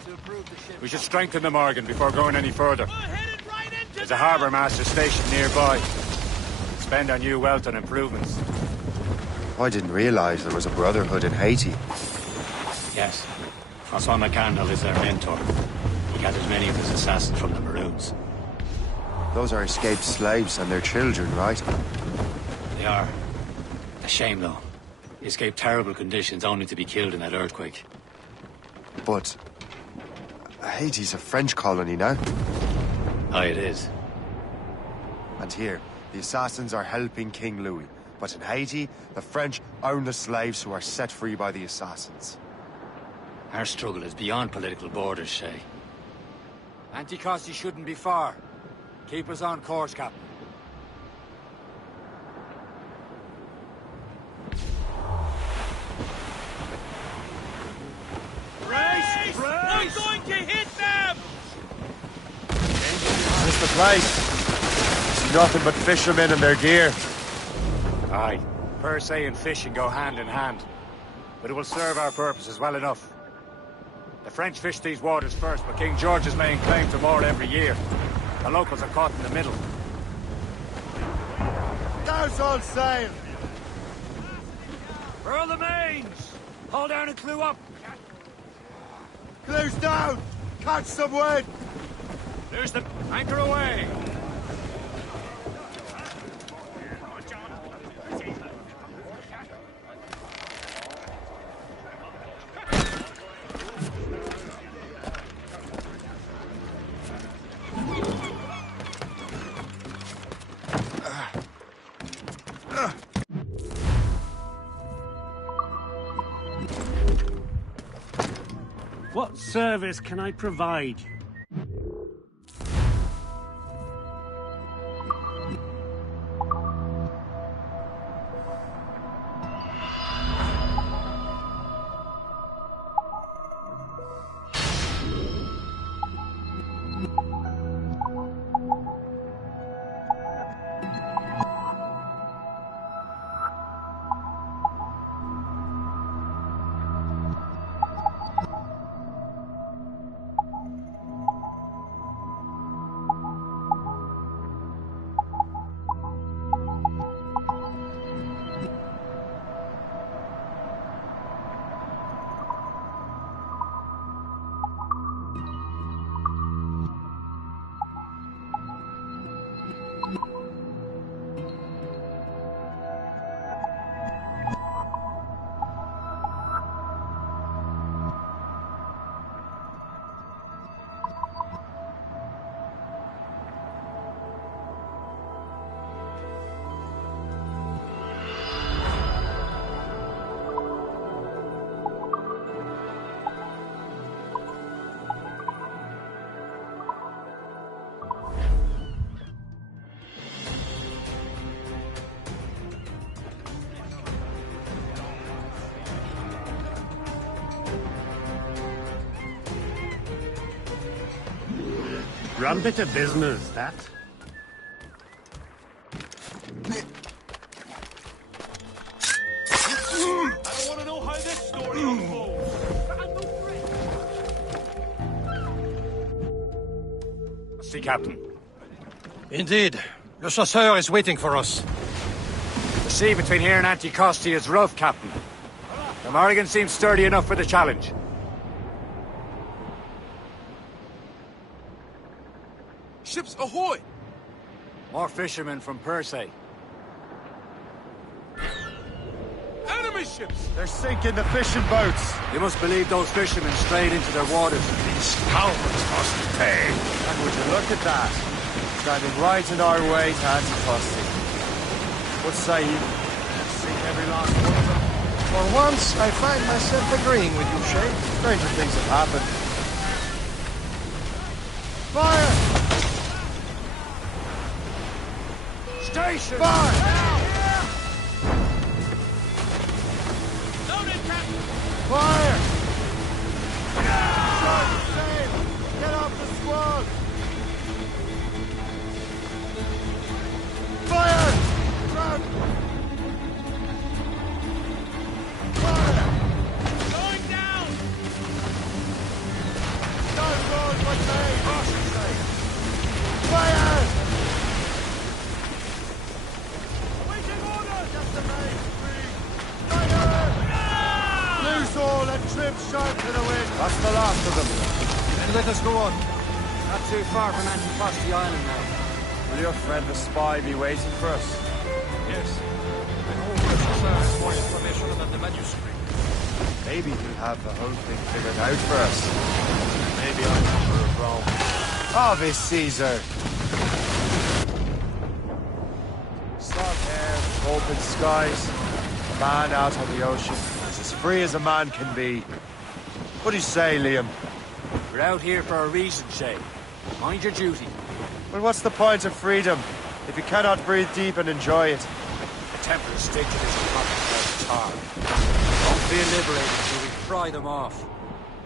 We should strengthen the Morgan before going any further. There's a harbour master stationed nearby. Spend our new wealth on improvements. I didn't realize there was a brotherhood in Haiti. Yes. Francois McCandle is their mentor. He gathered many of his assassins from the Maroons. Those are escaped slaves and their children, right? They are. A shame, though. They escaped terrible conditions only to be killed in that earthquake. But Haiti's a French colony now. Aye, it is. And here, the assassins are helping King Louis. But in Haiti, the French own the slaves who are set free by the assassins. Our struggle is beyond political borders, Shay. Anticosti shouldn't be far. Keep us on course, Captain. Brace! I'm going to hit them! This is the place. See nothing but fishermen and their gear. Aye. Per se and fishing go hand in hand. But it will serve our purposes well enough. The French fish these waters first, but King George is laying claim to more every year. The locals are caught in the middle. Douse all sail! Furl the mains! Hold down and clew up! Clew's down! Catch some wind! There's the anchor away! What service can I provide? Rum bit of business, that. I want to know how this story unfolds. See, Captain. Indeed. Le chasseur is waiting for us. The sea between here and Anticosti is rough, Captain. The Morrigan seems sturdy enough for the challenge. Ships ahoy! More fishermen from Persay. Enemy ships! They're sinking the fishing boats. You must believe those fishermen strayed into their waters. These cowards must pay. And would you look at that? Standing right in our way to Anticosti. What say you? Sink every last one of them. For once, I find myself agreeing with you, Shay. Stranger things have happened. Fire! Station! Fire! Fire! Short sail! Get off the squad! Fire! Run! Going down! Loose all and trim sharp to the wind. That's the last of them. Then let us go on. Not too far from Anticosti Island now. Will your friend the spy be waiting for us? Yes. I hope Professor has more information about the manuscript. Maybe he'll have the whole thing figured out for us. Maybe I'm Emperor of Rome. Ave Caesar! Salt air, open skies, a man out on the ocean, as free as a man can be. What do you say, Liam? We're out here for a reason, Shay. Mind your duty. Well, what's the point of freedom if you cannot breathe deep and enjoy it? The Templars stick to this continent tar. Won't be liberated until we fry them off.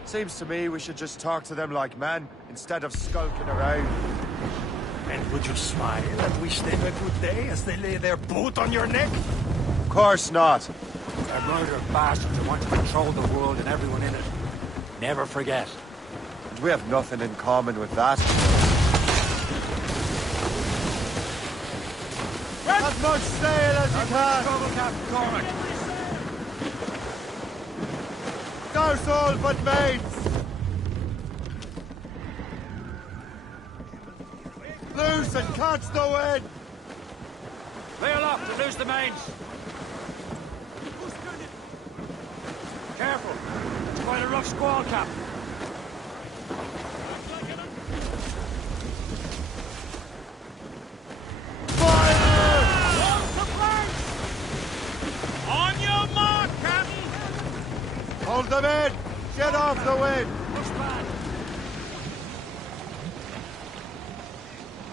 Seems to me we should just talk to them like men, instead of skulking around. And would you smile and wish them a good day as they lay their boot on your neck? Of course not. They're murderous bastards who want to control the world and everyone in it. Never forget. And we have nothing in common with that. As much sail as you can! Captain Cormac. Douse all but mates! Loose and catch the wind! Lay aloft and loose the mains! Careful! It's quite a rough squall, Captain. On your mark, Captain! Hold them in! Get off the wind!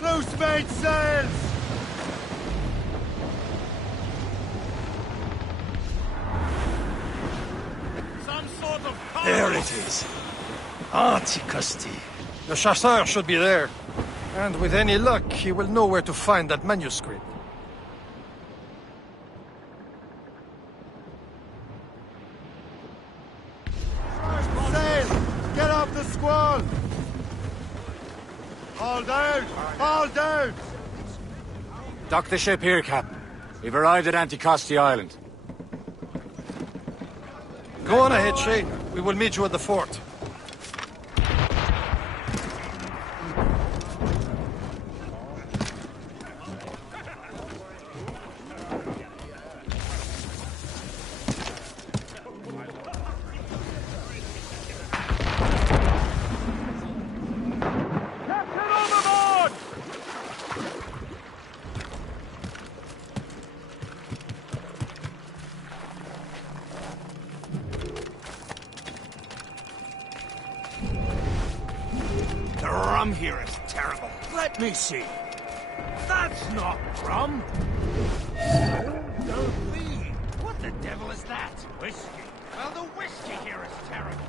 Loose mate sails! Some sort of power. There it is. Anticosti. The chasseur should be there. And with any luck, he will know where to find that manuscript. Sail! Get off the squall! All down! All down! Dock the ship here, Captain. We've arrived at Anticosti Island. Go on ahead, Shay. We will meet you at the fort. Rum here is terrible. Let me see. That's not rum. What the devil is that? Whiskey. Well, the whiskey here is terrible.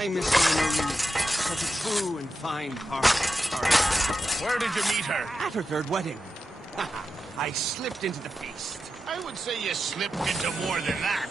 Aye, Miss Marie. Such a true and fine heart. Where did you meet her? At her third wedding. I slipped into the feast. I would say you slipped into more than that.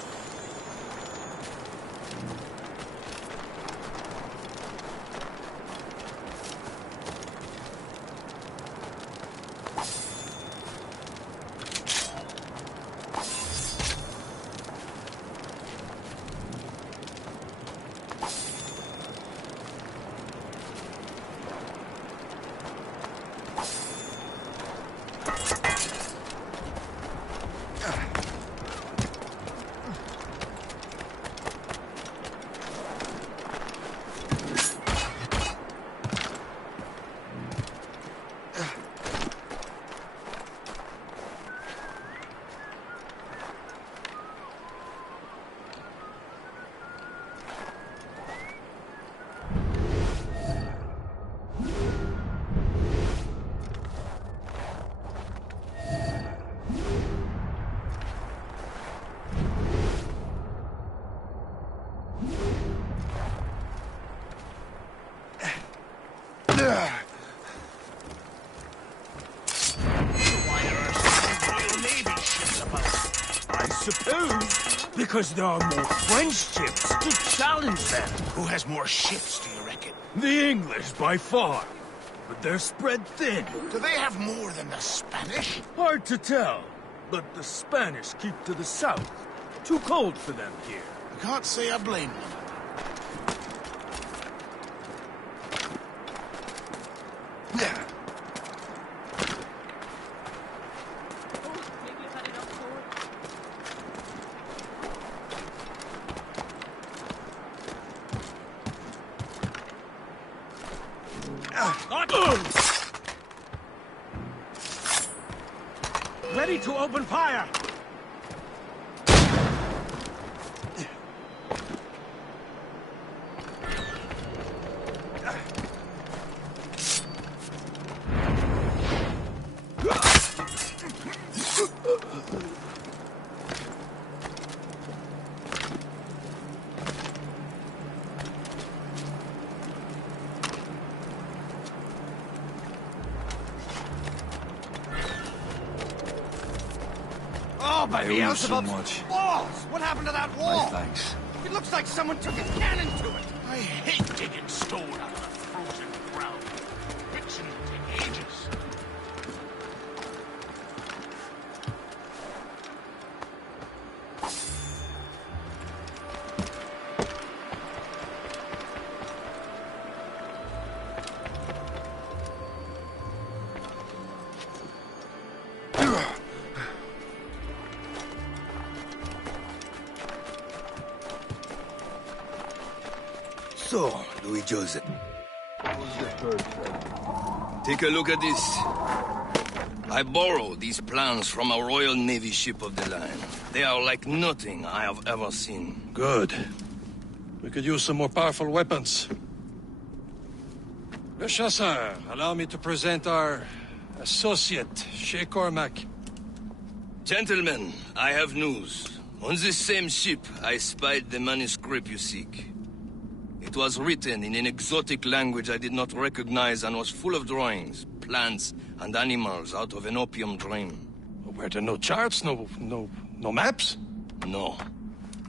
Because there are more French ships to challenge them. Who has more ships, do you reckon? The English, by far. But they're spread thin. Do they have more than the Spanish? Hard to tell. But the Spanish keep to the south. Too cold for them here. I can't say I blame them. Ready to open fire! By Beelzebub's so much. walls! What happened to that wall? My thanks. It looks like someone took a cannon to it. I hate digging stone out of the frozen ground. Fixing it will take ages. So, Louis Joseph. Take a look at this. I borrowed these plans from a Royal Navy ship of the line. They are like nothing I have ever seen. Good. We could use some more powerful weapons. Le Chasseur, allow me to present our associate, Shay Cormac. Gentlemen, I have news. On this same ship, I spied the manuscript you seek. It was written in an exotic language I did not recognize and was full of drawings, plants, and animals out of an opium dream. Were there no charts, no maps? No.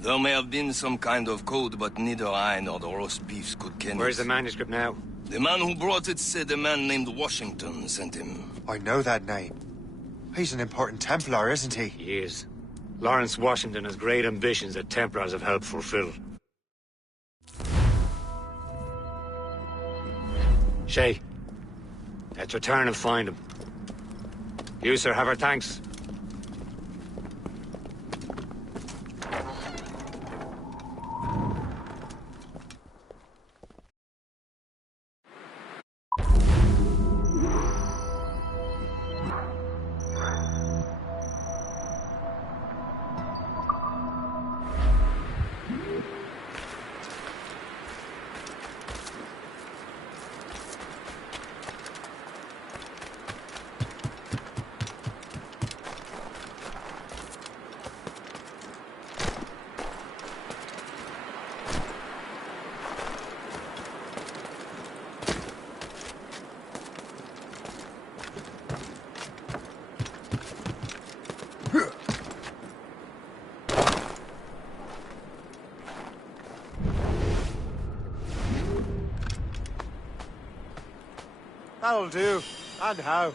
There may have been some kind of code, but neither I nor the roast beefs could ken it. Where's the manuscript now? The man who brought it said a man named Washington sent him. I know that name. He's an important Templar, isn't he? He is. Lawrence Washington has great ambitions that Templars have helped fulfill. Shay, let's return and find him. You, sir, have our thanks. That'll do. And how?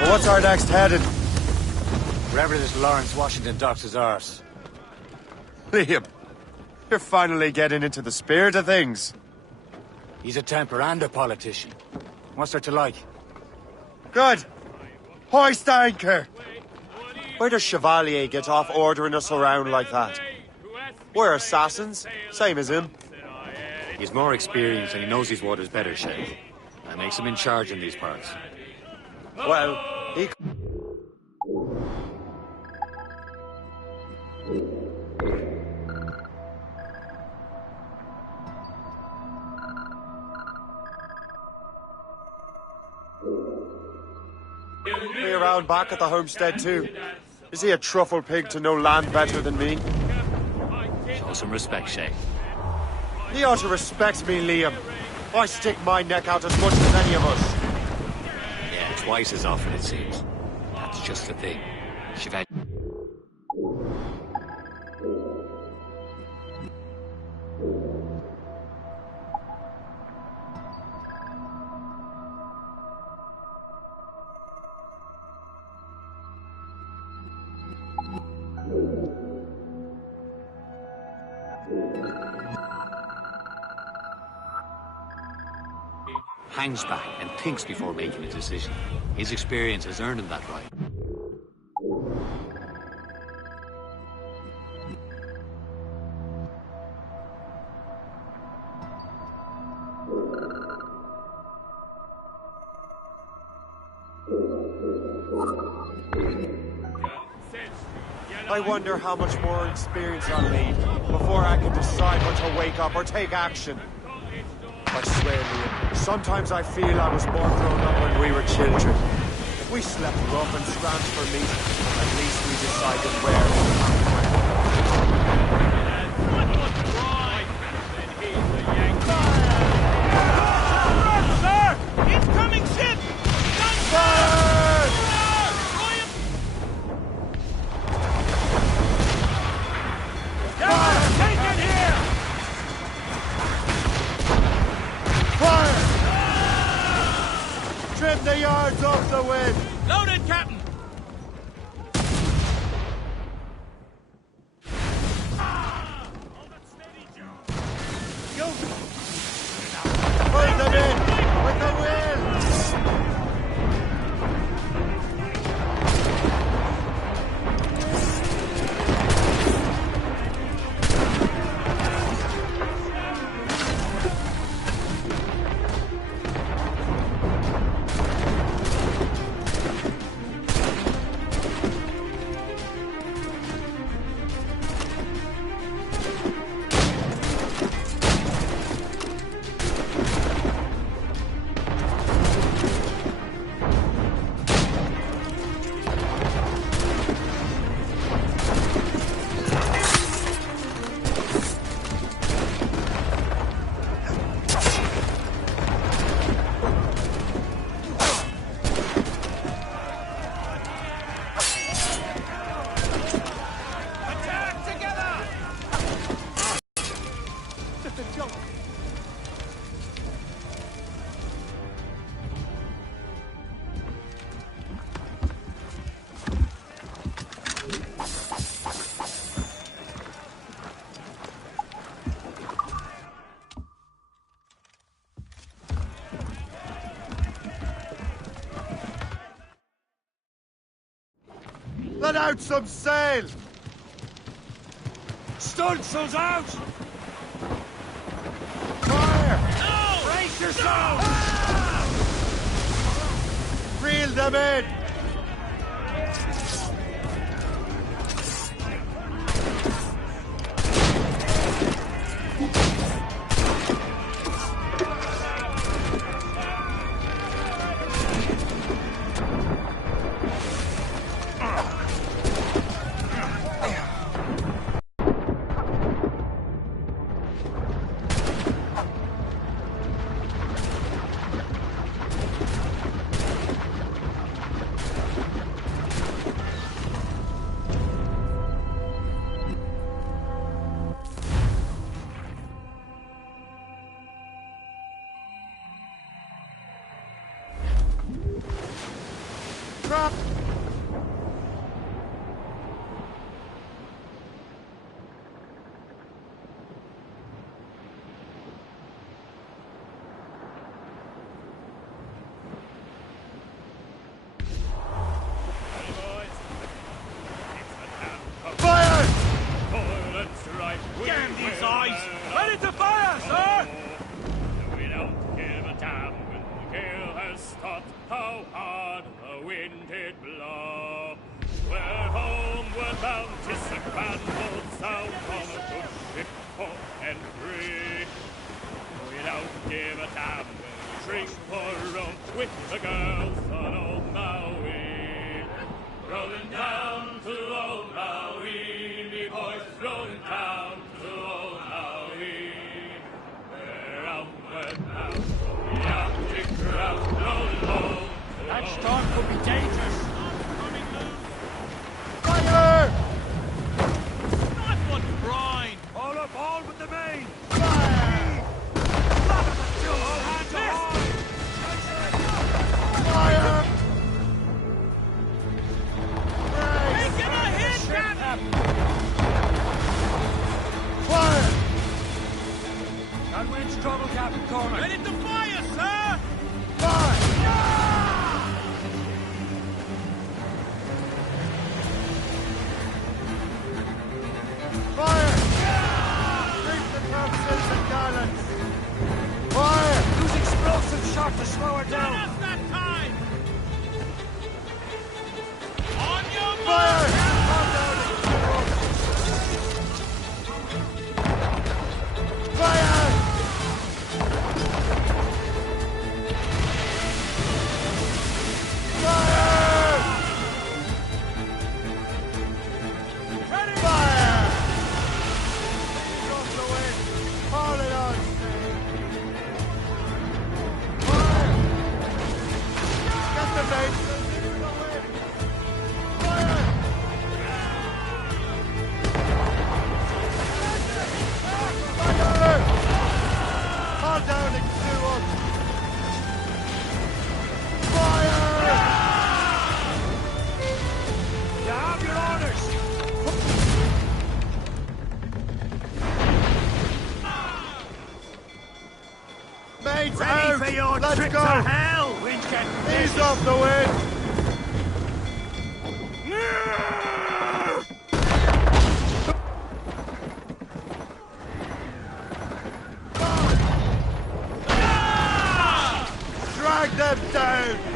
Well, what's our next heading? Wherever this Lawrence Washington docks his arse. Liam, you're finally getting into the spirit of things. He's a temper and a politician. What's there to like? Good. Hoist anchor! Where does Chevalier get off ordering us around like that? We're assassins, same as him. He's more experienced and he knows these waters better, Shay. That makes him in charge in these parts. Well, he... Be around back at the homestead too. Is he a truffle pig to know land better than me? Show some respect, Shay. He ought to respect me, Liam. I stick my neck out as much as any of us. Yeah, twice as often, it seems. That's just the thing. Chevalier... hangs back and thinks before making a decision. His experience has earned him that right. I wonder how much more experience I'll need before I can decide when to wake up or take action. I swear, Liam, sometimes I feel I was more grown up when we were children. We slept rough and scrapped for meat. At least we decided where we Incoming ship! Fire! Take it here! Fire! Trim the yards off the wind! Loaded, Captain! Pull them in! With the wind! Let out some sail! Stunsails out! Fire! No! Brace yourselves! Reel them in! Drop! Fire! Damn these eyes! Ready to fire, sir! We don't give a damn when the gale has stopped. How hard the wind did blow. We're homeward bound, 'tis a grand old sound on a good ship, port and free. We don't give a damn when we drink or roam with the girls on old Maui. Rolling down to old Maui, me boys, rolling down to old Maui. We're outward bound, we out to crowd, rolling low. That storm could be dangerous. Fire! Not one brine. All up, all with the main. Fire! All hands on. Fire! Taking a hit, Captain. Fire! That wind's trouble, Captain Cormac. Ready to fire, sir. Fire! Fire! Reach the topsails and gallants! Fire! Use explosive shot to slow her Not down. us that time. On your Fire! mark. Calm down, go! To hell! Wind's getting Ease off the wind! Drag them down!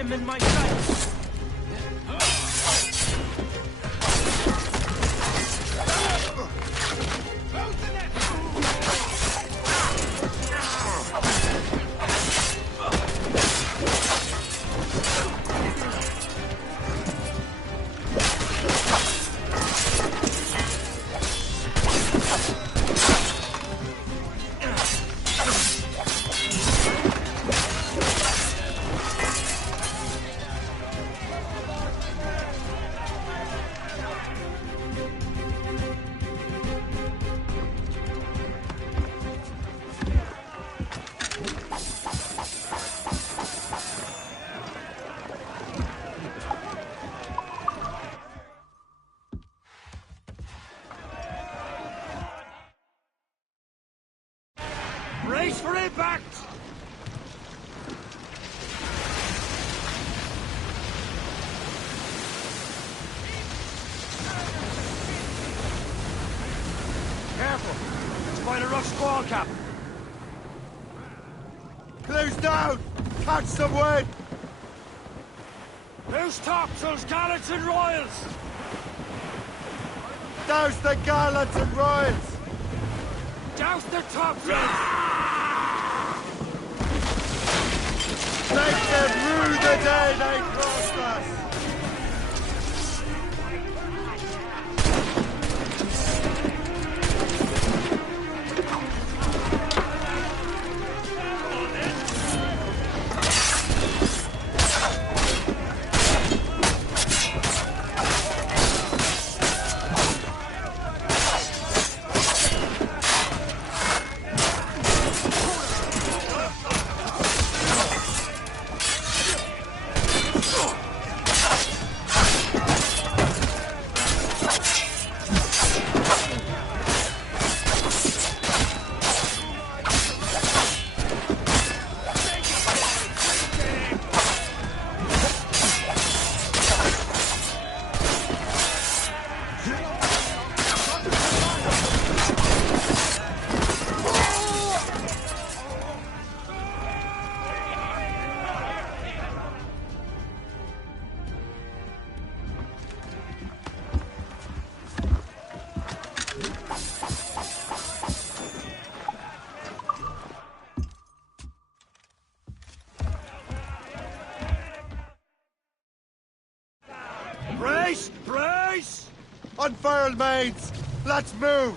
him in my sights. Brace for impact! Careful! It's quite a rough squall, Cap. Close down! Catch some wind! Who's topsails, gallants and royals? Douse the gallants and royals! Douse the topsails! Make them rue the day they crossed us! Brace! Brace! Unfurled mains! Let's move!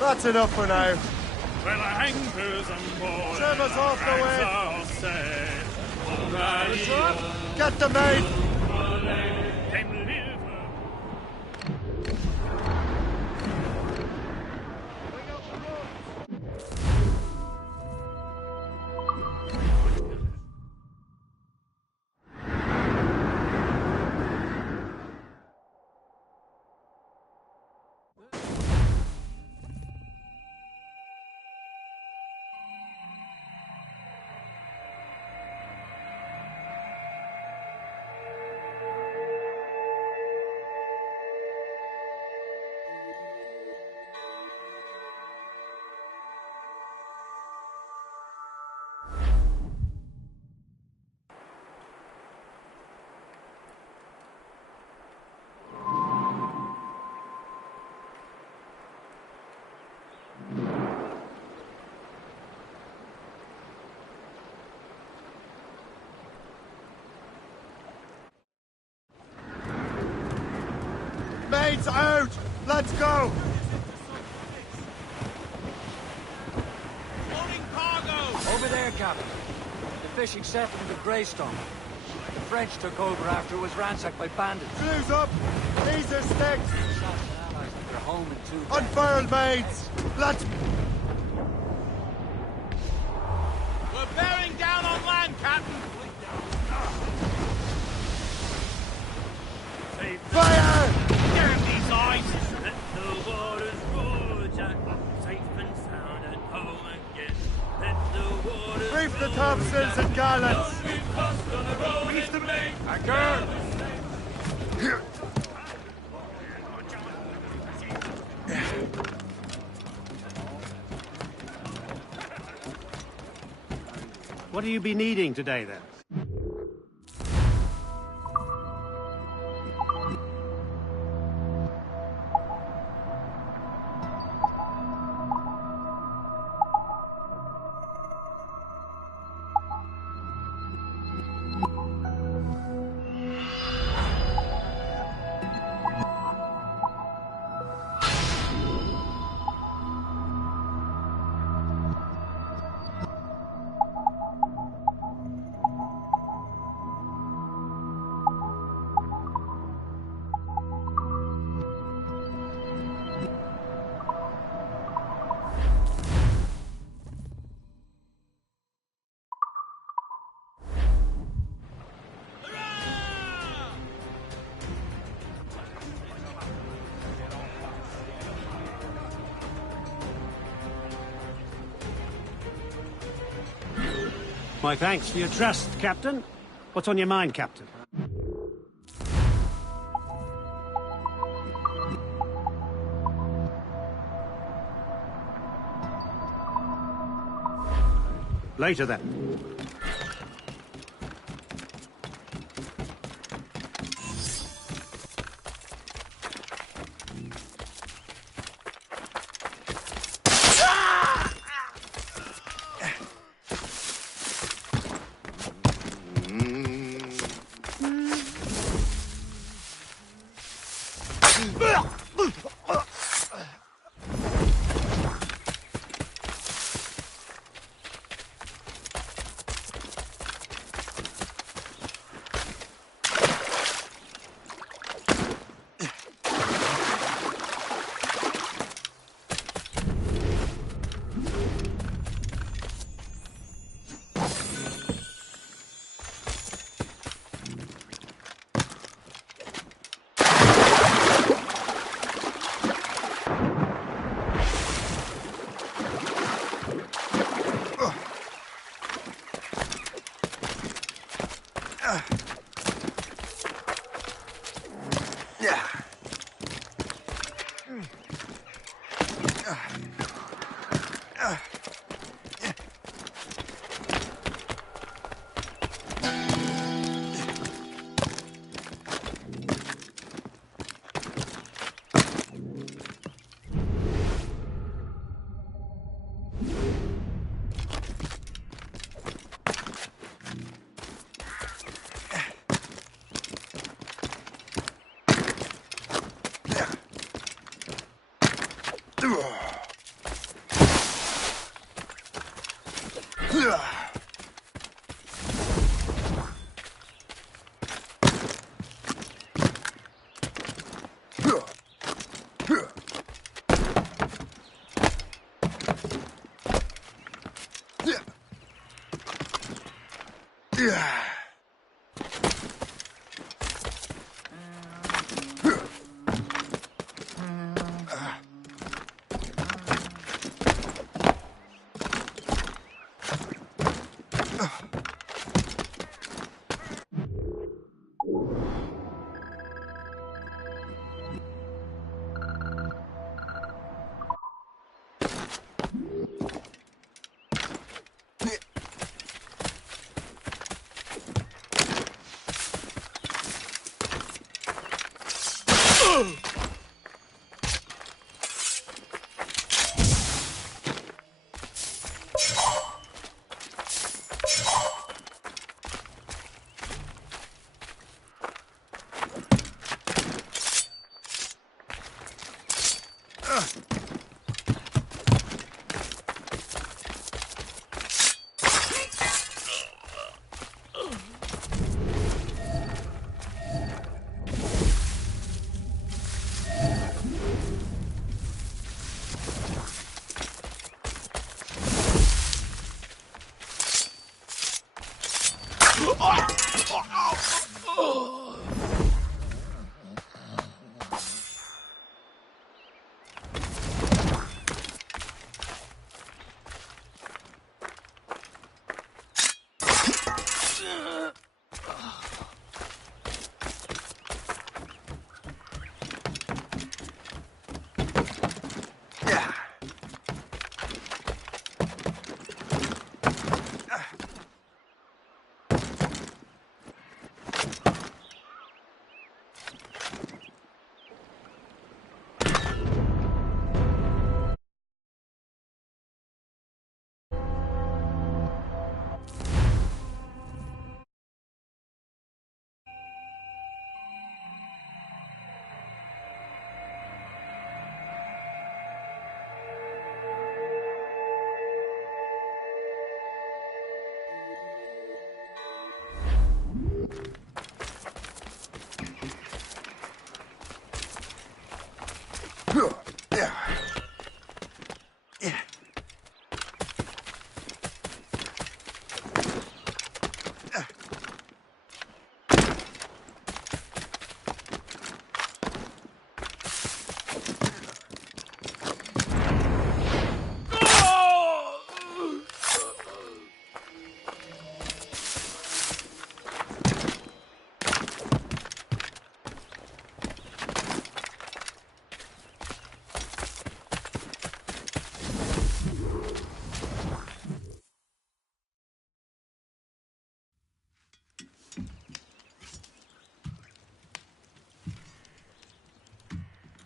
That's enough for now. Well, anchors on board. Trim us off the way. Get the main! out! Let's go! Over there, Captain. The fishing settlement of Greystone. The French took over after it was ransacked by bandits. Fuse up! These are sticks! They're home in 2 days. Unfurled mates! Let's... We're bearing down on land, Captain! Fire! Damn these eyes! Let the waters roar, Jack. Safe and sound at home again. Let the waters Reef the topsails and gallants! Reef the main! Anchor! What do you be needing today, then? My thanks for your trust, Captain. What's on your mind, Captain? Later, then.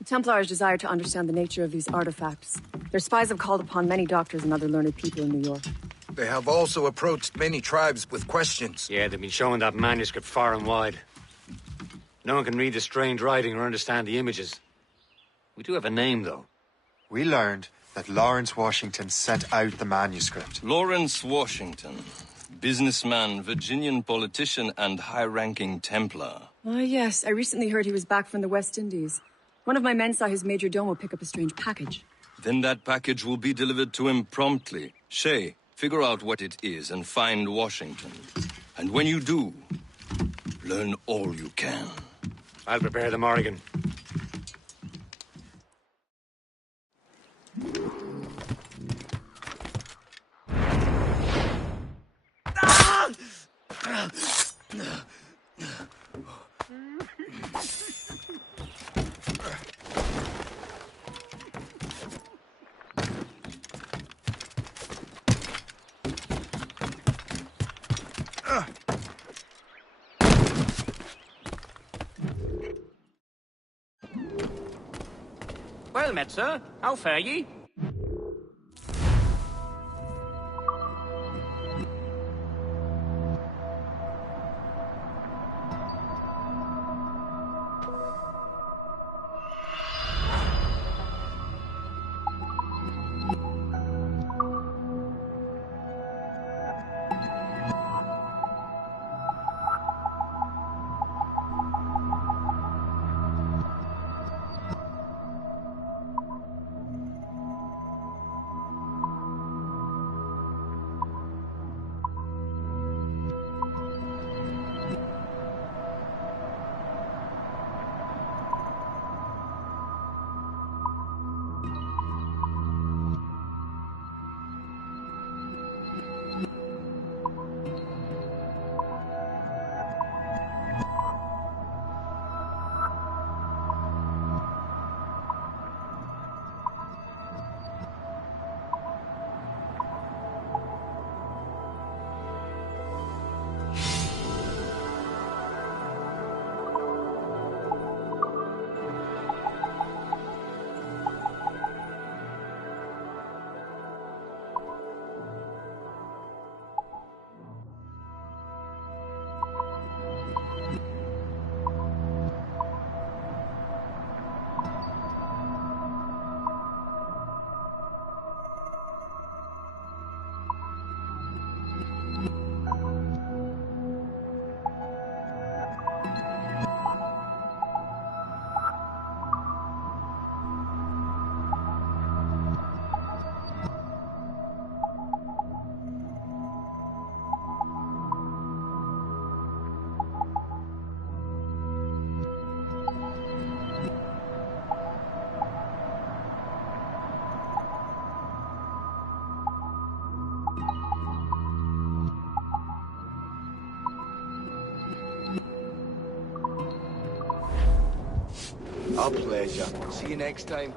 The Templars desire to understand the nature of these artifacts. Their spies have called upon many doctors and other learned people in New York. They have also approached many tribes with questions. Yeah, they've been showing that manuscript far and wide. No one can read the strange writing or understand the images. We do have a name, though. We learned that Lawrence Washington sent out the manuscript. Lawrence Washington. Businessman, Virginian politician, and high-ranking Templar. Ah, yes. I recently heard he was back from the West Indies. One of my men saw his major domo pick up a strange package. Then that package will be delivered to him promptly. Shay, figure out what it is and find Washington. And when you do, learn all you can. I'll prepare the Morrigan. Well met, sir. How fare ye? Our pleasure. See you next time.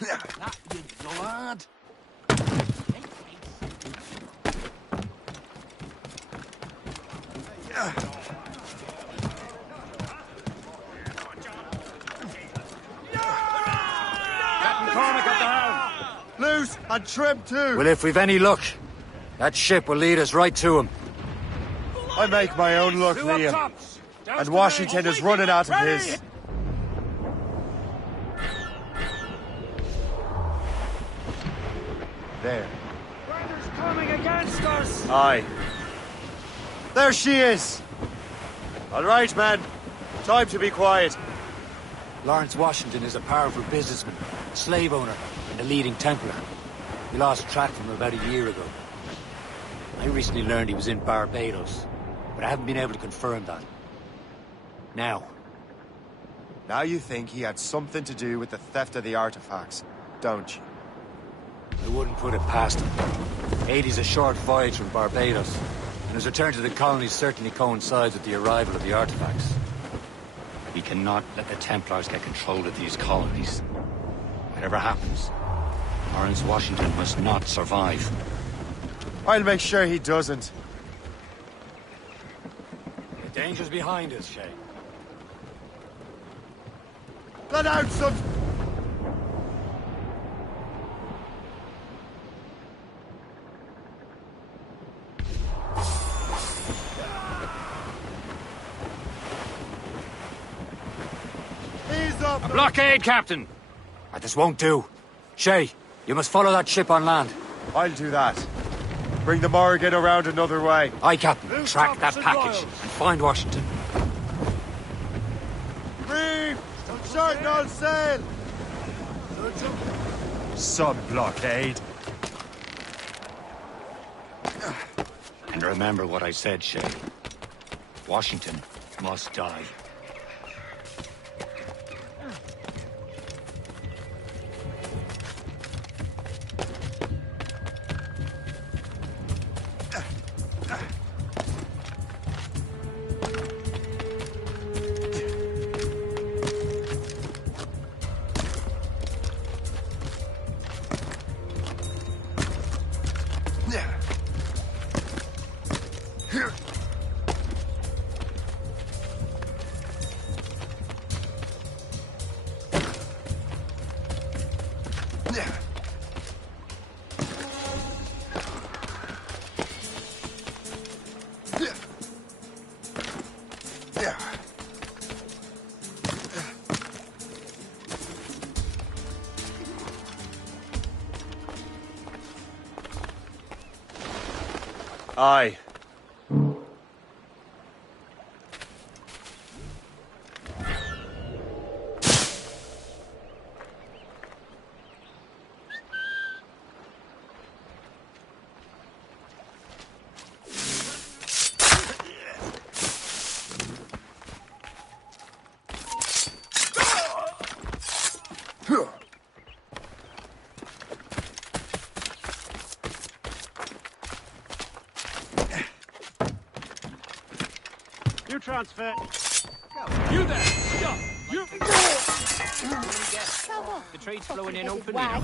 That you dullard. Captain Cormac at the helm. Loose and trim too. Well, if we've any luck, that ship will lead us right to him. I make my own luck, Liam. And Washington is running out of his. There. Weather's coming against us! Aye. There she is! All right, man. Time to be quiet. Lawrence Washington is a powerful businessman, slave owner, and a leading Templar. We lost track of him about a year ago. I recently learned he was in Barbados, but I haven't been able to confirm that. Now you think he had something to do with the theft of the artifacts, don't you? I wouldn't put it past him. Haiti's a short voyage from Barbados, and his return to the colonies certainly coincides with the arrival of the artifacts. We cannot let the Templars get control of these colonies. Whatever happens, Lawrence Washington must not survive. I'll make sure he doesn't. The danger's behind us, Shay. Let out some... Ease up! A blockade, Captain! This won't do. Shay, you must follow that ship on land. I'll do that. Bring the Morrigan around another way. Aye, Captain. Track that package and find Washington. Reef! Short all sail! Sub-blockade. And remember what I said, Shay. Washington must die. Aye. You transfer. You there! Stop! You... The trade's flowing in open now.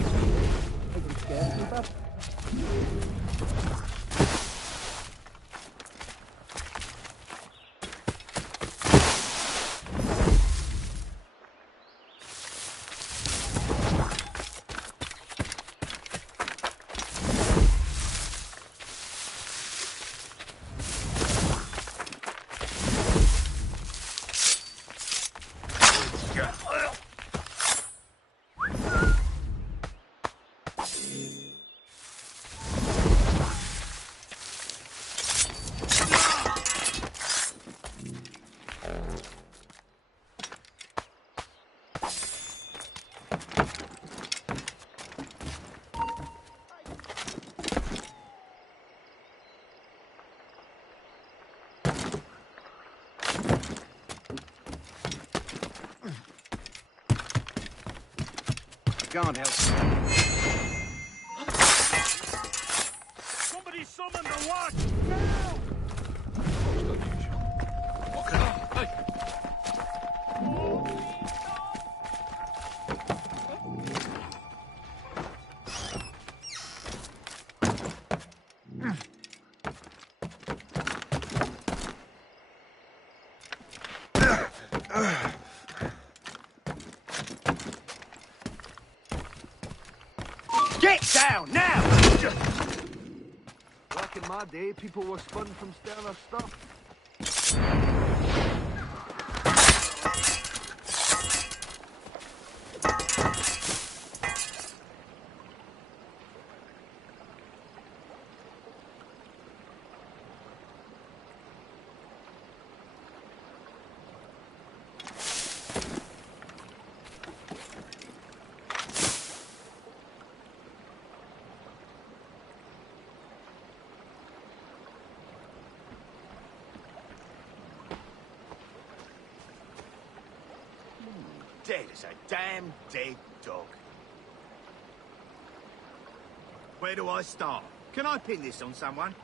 God help. Somebody summon the watch! What can I... Get down, now! Back in my day, people were spun from sterner stuff. Dead as a damn dead dog. Where do I start? Can I pin this on someone?